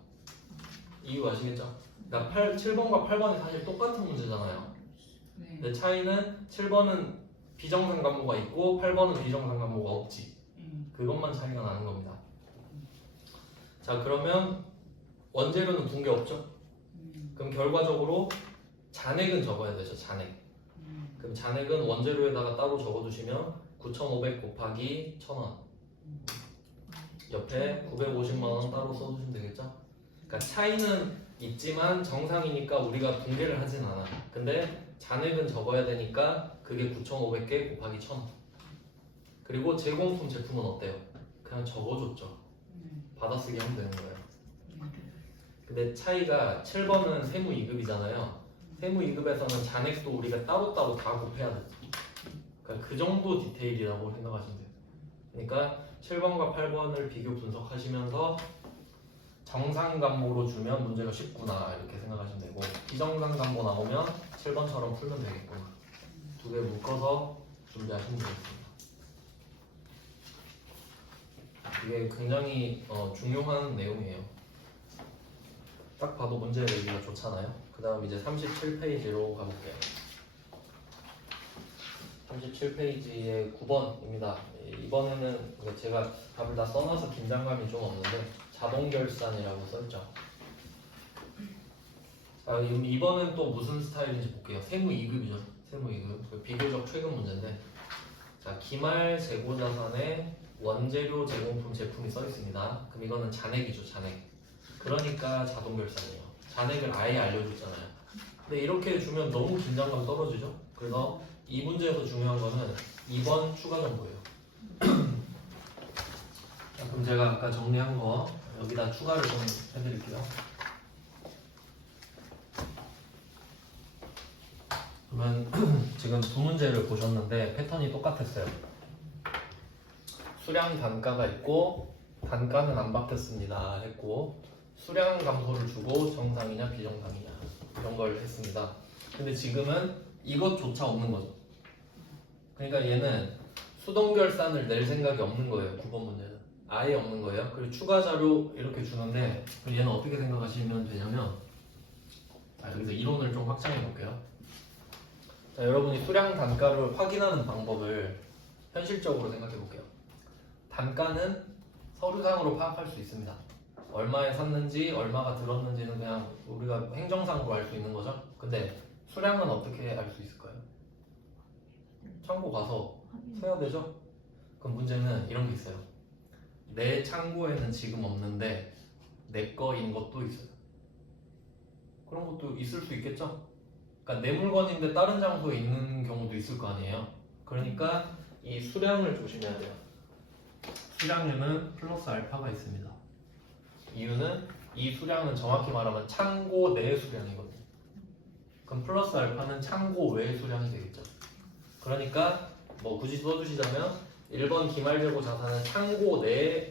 이유 아시겠죠? 그러니까 7번과 8번이 사실 똑같은 문제잖아요. 네. 근데 차이는 7번은 비정상 간모가 있고 8번은 비정상 간모가 없지. 그것만 차이가 나는 겁니다. 자 그러면 원재료는 분기 없죠? 그럼 결과적으로 잔액은 적어야 되죠. 잔액. 그럼 잔액은 원재료에다가 따로 적어두시면 9,500 곱하기 1,000원 옆에 950만원 따로 써주시면 되겠죠? 그러니까 차이는 있지만 정상이니까 우리가 분개를 하진 않아. 근데 잔액은 적어야 되니까 그게 9,500개 곱하기 1,000원. 그리고 제공품 제품은 어때요? 그냥 적어줬죠. 받아쓰기 하면 되는 거예요. 근데 차이가 7번은 세무 2급이잖아요. 세무 2급에서는 잔액도 우리가 따로따로 다 곱해야 돼. 그러니까 그 정도 디테일이라고 생각하시면 돼요. 그러니까 7번과 8번을 비교 분석하시면서 정상 간모로 주면 문제가 쉽구나 이렇게 생각하시면 되고 비정상 간모 나오면 7번처럼 풀면 되겠구나. 두 개 묶어서 준비하시면 되겠습니다. 이게 굉장히 중요한 내용이에요. 딱 봐도 문제 내기가 좋잖아요. 그 다음 이제 37페이지로 가볼게요. 37페이지의 9번입니다. 이번에는 제가 답을 다 써놔서 긴장감이 좀 없는데 자동결산이라고 써있죠. 자, 이번엔 또 무슨 스타일인지 볼게요. 세무 2급이죠. 세무 2급. 비교적 최근 문제인데 자, 기말 재고자산의 원재료 제공품 제품이 써 있습니다. 그럼 이거는 잔액이죠, 잔액. 그러니까 자동결산이에요. 잔액을 아예 알려줬잖아요. 근데 이렇게 주면 너무 긴장감 떨어지죠. 그래서 이 문제에서 중요한 거는 2번 추가 정보예요. 자, 그럼 제가 아까 정리한 거 여기다 추가를 좀 해드릴게요. 그러면 지금 두 문제를 보셨는데 패턴이 똑같았어요. 수량 단가가 있고 단가는 안 바뀌었습니다 했고, 수량 감소를 주고 정상이냐 비정상이냐 이런 걸 했습니다. 근데 지금은 이것조차 없는 거죠. 그러니까 얘는 수동결산을 낼 생각이 없는 거예요. 9번 문제는 아예 없는 거예요. 그리고 추가 자료 이렇게 주는데, 그럼 얘는 어떻게 생각하시면 되냐면, 여기서 이론을 좀 확장해 볼게요. 자, 여러분이 수량 단가를 확인하는 방법을 현실적으로 생각해 볼게요. 단가는 서류상으로 파악할 수 있습니다. 얼마에 샀는지 얼마가 들었는지는 그냥 우리가 행정상으로 알 수 있는 거죠. 근데 수량은 어떻게 알 수 있을까요? 창고 가서 세야 되죠. 그럼 문제는 이런 게 있어요. 내 창고에는 지금 없는데 내 거인 것도 있어요. 그런 것도 있을 수 있겠죠. 그러니까 내 물건인데 다른 장소에 있는 경우도 있을 거 아니에요. 그러니까 이 수량을 조심해야 돼요. 수량에는 플러스 알파가 있습니다. 이유는 이 수량은 정확히 말하면 창고 내 수량이거든요. 그럼 플러스 알파는 창고 외 수량이 되겠죠. 그러니까 뭐 굳이 써주시자면 1번 기말재고 자산은 창고 내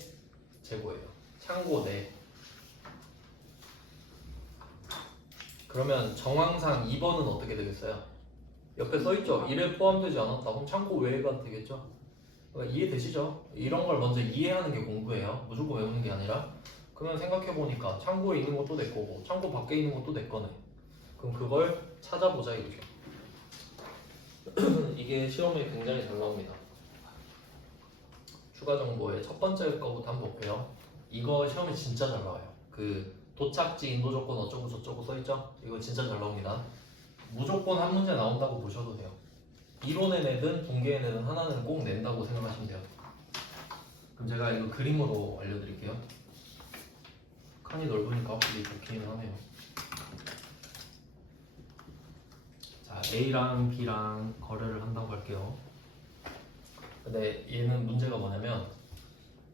재고예요. 창고 내. 그러면 정황상 2번은 어떻게 되겠어요? 옆에 써있죠? 1에 포함되지 않았다. 그럼 창고 외가 되겠죠? 그러니까 이해되시죠? 이런 걸 먼저 이해하는 게 공부예요. 무조건 외우는 게 아니라. 그러면 생각해보니까 창고에 있는 것도 내 거고 창고 밖에 있는 것도 내 거네. 그럼 그걸 찾아보자 이거죠. 이게 시험에 굉장히 잘 나옵니다. 추가 정보의 첫 번째 거부터 한번 볼게요. 이거 시험에 진짜 잘 나와요. 그 도착지 인도 조건 어쩌고 저쩌고 써있죠? 이거 진짜 잘 나옵니다. 무조건 한 문제 나온다고 보셔도 돼요. 이론에 내든 공개에 내든 하나는 꼭 낸다고 생각하시면 돼요. 그럼 제가 이거 그림으로 알려드릴게요. 칸이 넓으니까 확실히 좋기는 하네요. 자, A랑 B랑 거래를 한다고 할게요. 근데 얘는 문제가 뭐냐면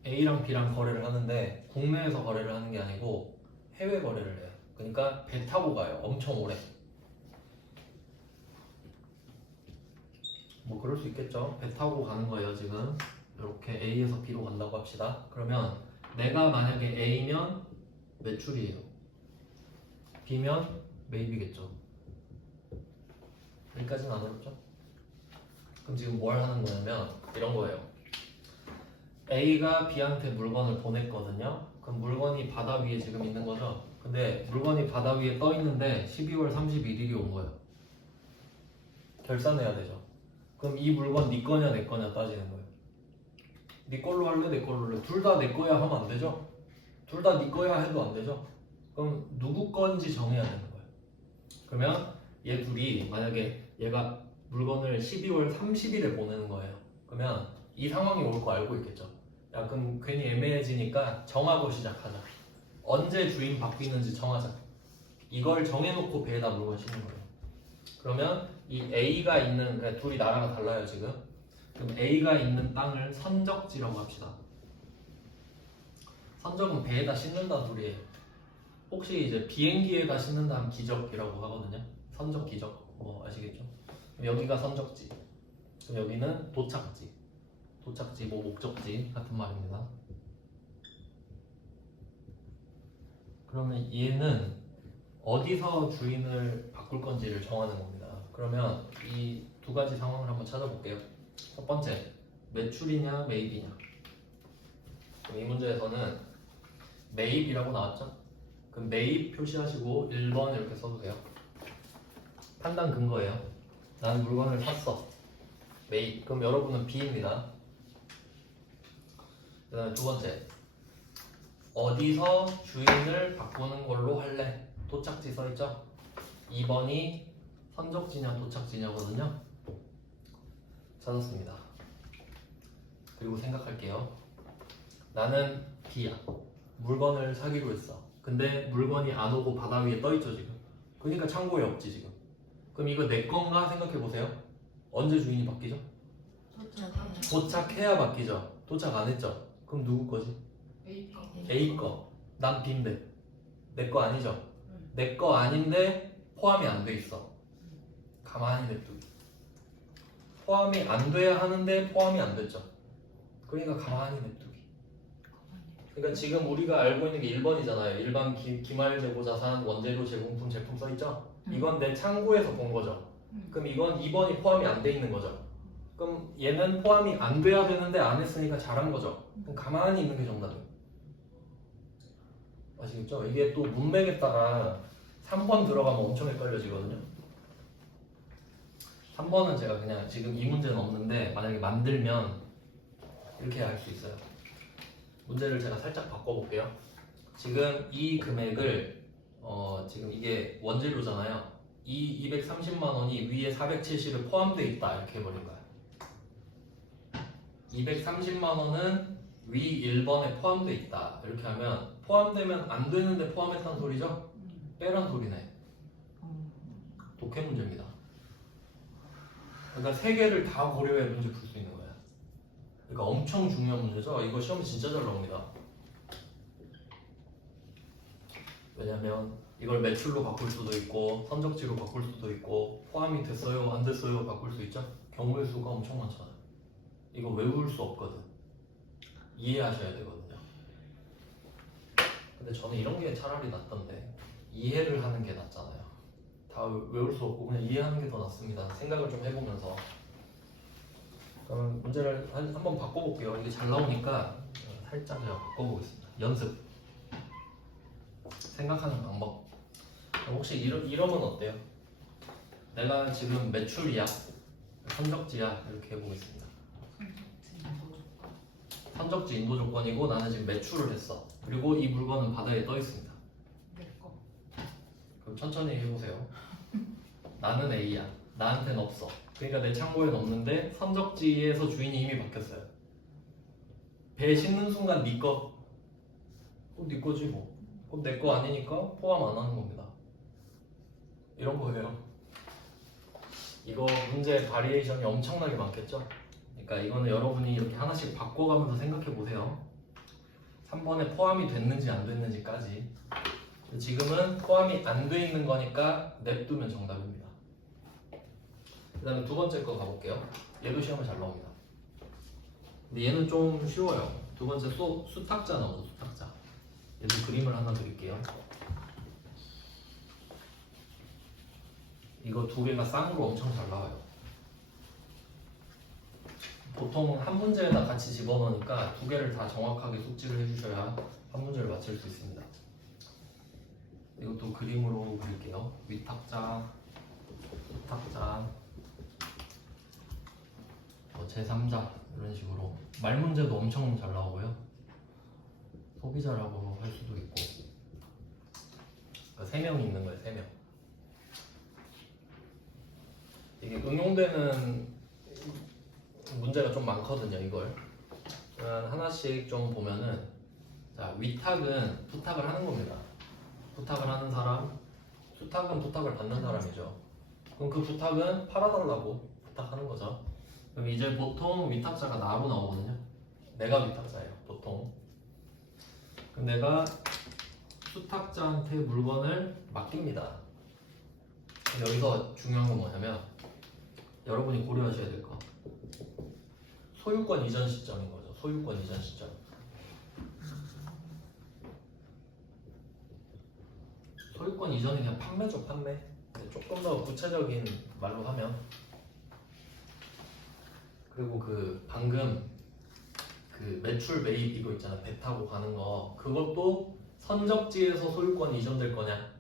A랑 B랑 거래를 하는데 국내에서 거래를 하는 게 아니고 해외 거래를 해요. 그러니까 배 타고 가요. 엄청 오래. 뭐 그럴 수 있겠죠. 배 타고 가는 거예요. 지금 이렇게 A에서 B로 간다고 합시다. 그러면 내가 만약에 A면 매출이에요. B면 매입이겠죠. 여기까지는 안 어렵죠? 그럼 지금 뭘 하는 거냐면 이런 거예요. A가 B한테 물건을 보냈거든요. 그럼 물건이 바다 위에 지금 있는 거죠. 근데 물건이 바다 위에 떠 있는데 12월 31일이 온 거예요. 결산해야 되죠. 그럼 이 물건 네 거냐 내 거냐 따지는 거예요. 네 걸로 할래 내 걸로 할래? 둘 다 내 거야 하면 안 되죠. 둘 다 네 거야 해도 안 되죠. 그럼 누구 건지 정해야 되는 거예요. 그러면 얘 둘이 만약에 얘가 물건을 12월 30일에 보내는 거예요. 그러면 이 상황이 올 거 알고 있겠죠. 야, 그럼 괜히 애매해지니까 정하고 시작하자. 언제 주인 바뀌는지 정하자. 이걸 정해놓고 배에다 물건 싣는 거예요. 그러면 이 A가 있는, 그러니까 둘이 나라가 달라요 지금. 그럼 A가 있는 땅을 선적지라고 합시다. 선적은 배에다 싣는다는 소리예요. 혹시 이제 비행기에다 싣는다는 기적이라고 하거든요. 선적 기적 뭐 아시겠죠? 그럼 여기가 선적지. 그럼 여기는 도착지. 도착지 뭐 목적지 같은 말입니다. 그러면 얘는 어디서 주인을 바꿀 건지를 정하는 겁니다. 그러면 이 두 가지 상황을 한번 찾아볼게요. 첫 번째, 매출이냐 매입이냐. 이 문제에서는 매입이라고 나왔죠? 그럼 매입 표시하시고 1번 이렇게 써도 돼요. 판단 근거예요. 난 물건을 샀어. 매입. 그럼 여러분은 B입니다. 그 다음에 두 번째, 어디서 주인을 바꾸는 걸로 할래? 도착지 써있죠? 2번이 선적지냐 도착지냐거든요. 찾았습니다. 그리고 생각할게요. 나는 B야. 물건을 사기로 했어. 근데 물건이 안 오고 바다 위에 떠있죠 지금. 그러니까 창고에 없지 지금. 그럼 이거 내 건가 생각해보세요. 언제 주인이 바뀌죠? 도착해야 바뀌죠. 도착 안 했죠. 그럼 누구 거지? A 거. A 거. 난 B인데 내 거 아니죠? 내 거 아닌데 포함이 안 돼 있어. 가만히 냅두기. 포함이 안 돼야 하는데 포함이 안 됐죠. 그러니까 가만히 냅두기. 그러니까 지금 우리가 알고 있는 게 1번이잖아요. 일반 기말 재고 자산, 원재료, 제공품, 제품 써있죠? 이건 내 창고에서 본 거죠. 그럼 이건 2번이 포함이 안 돼 있는 거죠. 그럼 얘는 포함이 안 돼야 되는데 안 했으니까 잘한 거죠. 그럼 가만히 있는 게 정답이에요. 아시겠죠? 이게 또 문맥에 따라 3번 들어가면 엄청 헷갈려지거든요. 3번은 제가 그냥 지금 이 문제는 없는데 만약에 만들면 이렇게 할 수 있어요. 문제를 제가 살짝 바꿔볼게요. 지금 이 금액을 지금 이게 원재료잖아요. 이 230만 원이 위에 470에 포함되어 있다 이렇게 해버린 거야. 230만 원은 위 1번에 포함되어 있다 이렇게 하면 포함되면 안 되는데 포함했다는 소리죠? 빼란 소리네. 독해 문제입니다. 그러니까 세 개를 다 고려해 문제 풀 수 있는 거야. 그러니까 엄청 중요한 문제죠. 이거 시험에 진짜 잘 나옵니다. 왜냐면 이걸 매출로 바꿀 수도 있고 선적지로 바꿀 수도 있고 포함이 됐어요 안 됐어요 바꿀 수 있죠. 경우의 수가 엄청 많잖아요. 이거 외울 수 없거든. 이해하셔야 되거든요. 근데 저는 이런 게 차라리 낫던데 이해를 하는 게 낫잖아요. 다 외울 수 없고 그냥 이해하는 게 더 낫습니다. 생각을 좀 해보면서. 그럼 문제를 한번 바꿔볼게요. 이게 잘 나오니까 살짝 제가 바꿔보겠습니다. 연습. 생각하는 방법. 혹시 이러면 어때요? 내가 지금 매출이야, 선적지야 이렇게 해보겠습니다. 선적지 인도 조건이고 나는 지금 매출을 했어. 그리고 이 물건은 바다에 떠 있습니다. 내 거. 그럼 천천히 해보세요. 나는 A야. 나한테는 없어. 그러니까 내 창고에는 없는데 선적지에서 주인이 이미 바뀌었어요. 배에 싣는 순간 네 거. 그럼 네 거지 뭐. 그럼 내 거 아니니까 포함 안 하는 겁니다. 이런 거예요. 이거 문제 바리에이션이 엄청나게 많겠죠? 그러니까 이거는 여러분이 이렇게 하나씩 바꿔가면서 생각해 보세요. 3번에 포함이 됐는지 안 됐는지까지. 지금은 포함이 안 돼 있는 거니까 냅두면 정답입니다. 그 다음에 두 번째 거 가볼게요. 얘도 시험에 잘 나옵니다. 근데 얘는 좀 쉬워요. 두 번째 수탁자 나오죠. 수탁자. 얘도 그림을 하나 드릴게요. 이거 두 개가 쌍으로 엄청 잘 나와요. 보통 한 문제에다 같이 집어넣으니까 두 개를 다 정확하게 숙지를 해주셔야 한 문제를 맞힐 수 있습니다. 이것도 그림으로 그릴게요. 위탁자, 수탁자, 제3자 이런 식으로. 말 문제도 엄청 잘 나오고요. 소비자라고 할 수도 있고. 그러니까 3명이 있는 거예요. 3명. 이게 응용되는 문제가 좀 많거든요. 이걸 하나씩 좀 보면은, 자, 위탁은 부탁을 하는 겁니다. 부탁을 하는 사람, 수탁은 부탁을 받는 사람이죠. 그럼 그 부탁은 팔아달라고 부탁하는 거죠. 그럼 이제 보통 위탁자가 나로 나오거든요. 내가 위탁자예요, 보통. 그럼 내가 수탁자한테 물건을 맡깁니다. 여기서 중요한 건 뭐냐면, 여러분이 고려하셔야 될 거, 소유권 이전 시점인 거죠. 소유권 이전 시점. 소유권 이전이 그냥 판매죠, 판매. 조금 더 구체적인 말로 하면, 그리고 그 방금 그 매출 매입 이거 있잖아, 배 타고 가는 거, 그것도 선적지에서 소유권 이전될 거냐,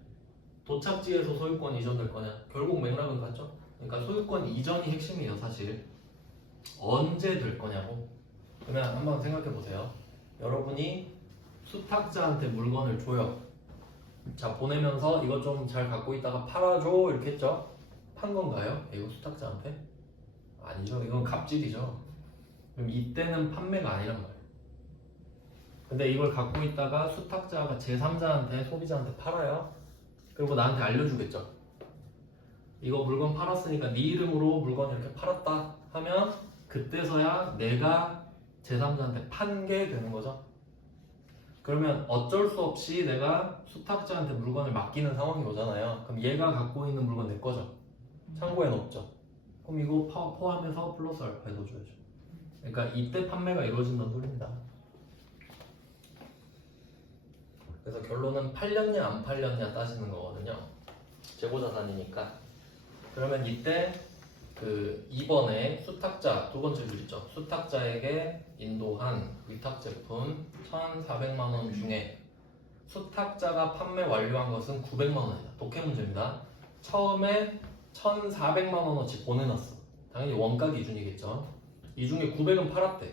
도착지에서 소유권 이전될 거냐, 결국 맥락은 같죠. 그러니까 소유권 이전이 핵심이에요, 사실. 언제 될 거냐고. 그냥 한번 생각해 보세요. 여러분이 수탁자한테 물건을 줘요. 자, 보내면서 이거 좀 잘 갖고 있다가 팔아줘 이렇게 했죠. 판 건가요? 이거 수탁자한테? 아니죠. 이건 갑질이죠. 그럼 이때는 판매가 아니란 말이에요. 근데 이걸 갖고 있다가 수탁자가 제3자한테 소비자한테 팔아요. 그리고 나한테 알려주겠죠. 이거 물건 팔았으니까 네 이름으로 물건 이렇게 팔았다 하면 그때서야 내가 제3자한테 판 게 되는 거죠. 그러면 어쩔 수 없이 내가 수탁자한테 물건을 맡기는 상황이 오잖아요. 그럼 얘가 갖고 있는 물건 내 거죠. 창고엔 없죠. 그럼 이거 포함해서 플러스 알파에 넣어줘야죠. 그러니까 이때 판매가 이루어진다는 소리입니다. 그래서 결론은 팔렸냐 안 팔렸냐 따지는 거거든요. 재고자산이니까. 그러면 이때 그 2번에 수탁자 두 번째 줄 있죠. 수탁자에게 인도한 위탁 제품 1,400만 원 중에 수탁자가 판매 완료한 것은 900만 원이다. 독해 문제입니다. 처음에 1,400만 원어치 보내놨어. 당연히 원가 기준이겠죠. 이 중에 900은 팔았대.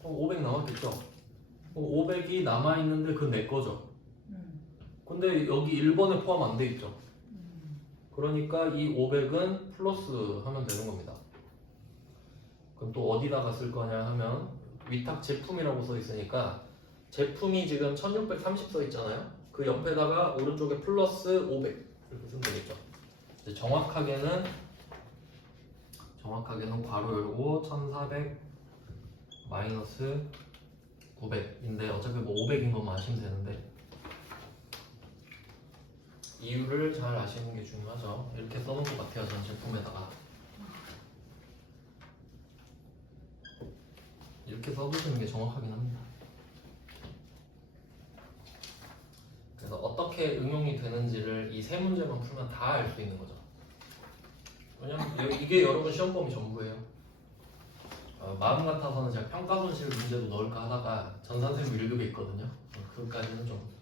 그럼 500 남았겠죠. 500이 남아있는데 그건 내 거죠. 근데 여기 1번에 포함 안 돼 있죠. 그러니까 이 500은 플러스 하면 되는 겁니다. 그럼 또 어디다가 쓸 거냐 하면 위탁 제품이라고 써 있으니까 제품이 지금 1630 써 있잖아요. 그 옆에다가 오른쪽에 플러스 500 이렇게 쓰면 되겠죠. 이제 정확하게는 괄호 열고 1400 마이너스 900인데 어차피 뭐 500인 것만 아시면 되는데 이유를 잘 아시는 게 중요하죠. 이렇게 써놓은 것 같아요. 전 제품에다가 이렇게 써두시는 게 정확하긴 합니다. 그래서 어떻게 응용이 되는지를 이 세 문제만 풀면 다 알 수 있는 거죠. 왜냐면 이게 여러분 시험 범위 전부예요. 마음 같아서는 제가 평가 손실 문제도 넣을까 하다가 전산세무 1급에 있거든요. 그것까지는 좀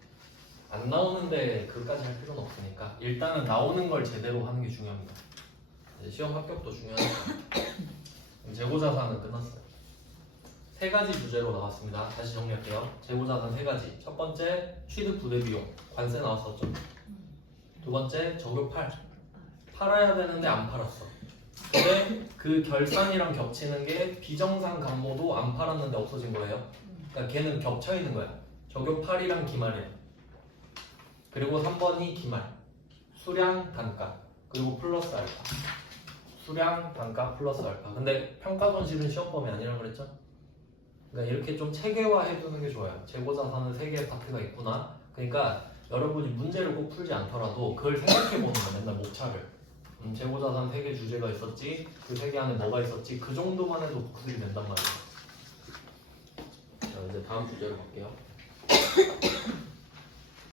안 나오는데 그것까지 할 필요는 없으니까 일단은 나오는 걸 제대로 하는 게 중요합니다. 이제 시험 합격도 중요하니까. 재고자산은 끝났어요. 세 가지 주제로 나왔습니다. 다시 정리할게요. 재고자산 세 가지. 첫 번째 취득 부대비용 관세 나왔었죠. 두 번째 적용팔 팔아야 되는데 안 팔았어. 근데 그 결산이랑 겹치는 게 비정상 감모도 안 팔았는데 없어진 거예요. 그러니까 걔는 겹쳐 있는 거야. 적용팔이랑 기말에. 그리고 3번이 기말. 수량 단가 그리고 플러스 알파. 수량 단가 플러스 알파. 근데 평가 손실은 시험 범위 아니라 그랬죠? 그러니까 이렇게 좀 체계화해 두는 게 좋아요. 재고자산은 세 개의 파트가 있구나. 그러니까 여러분이 문제를 꼭 풀지 않더라도 그걸 생각해 보는 거야. 맨날 목차를. 재고자산 3개 주제가 있었지, 그 3개 안에 뭐가 있었지, 그 정도만 해도 구술이 된단 말이에요. 자, 이제 다음 주제로 갈게요.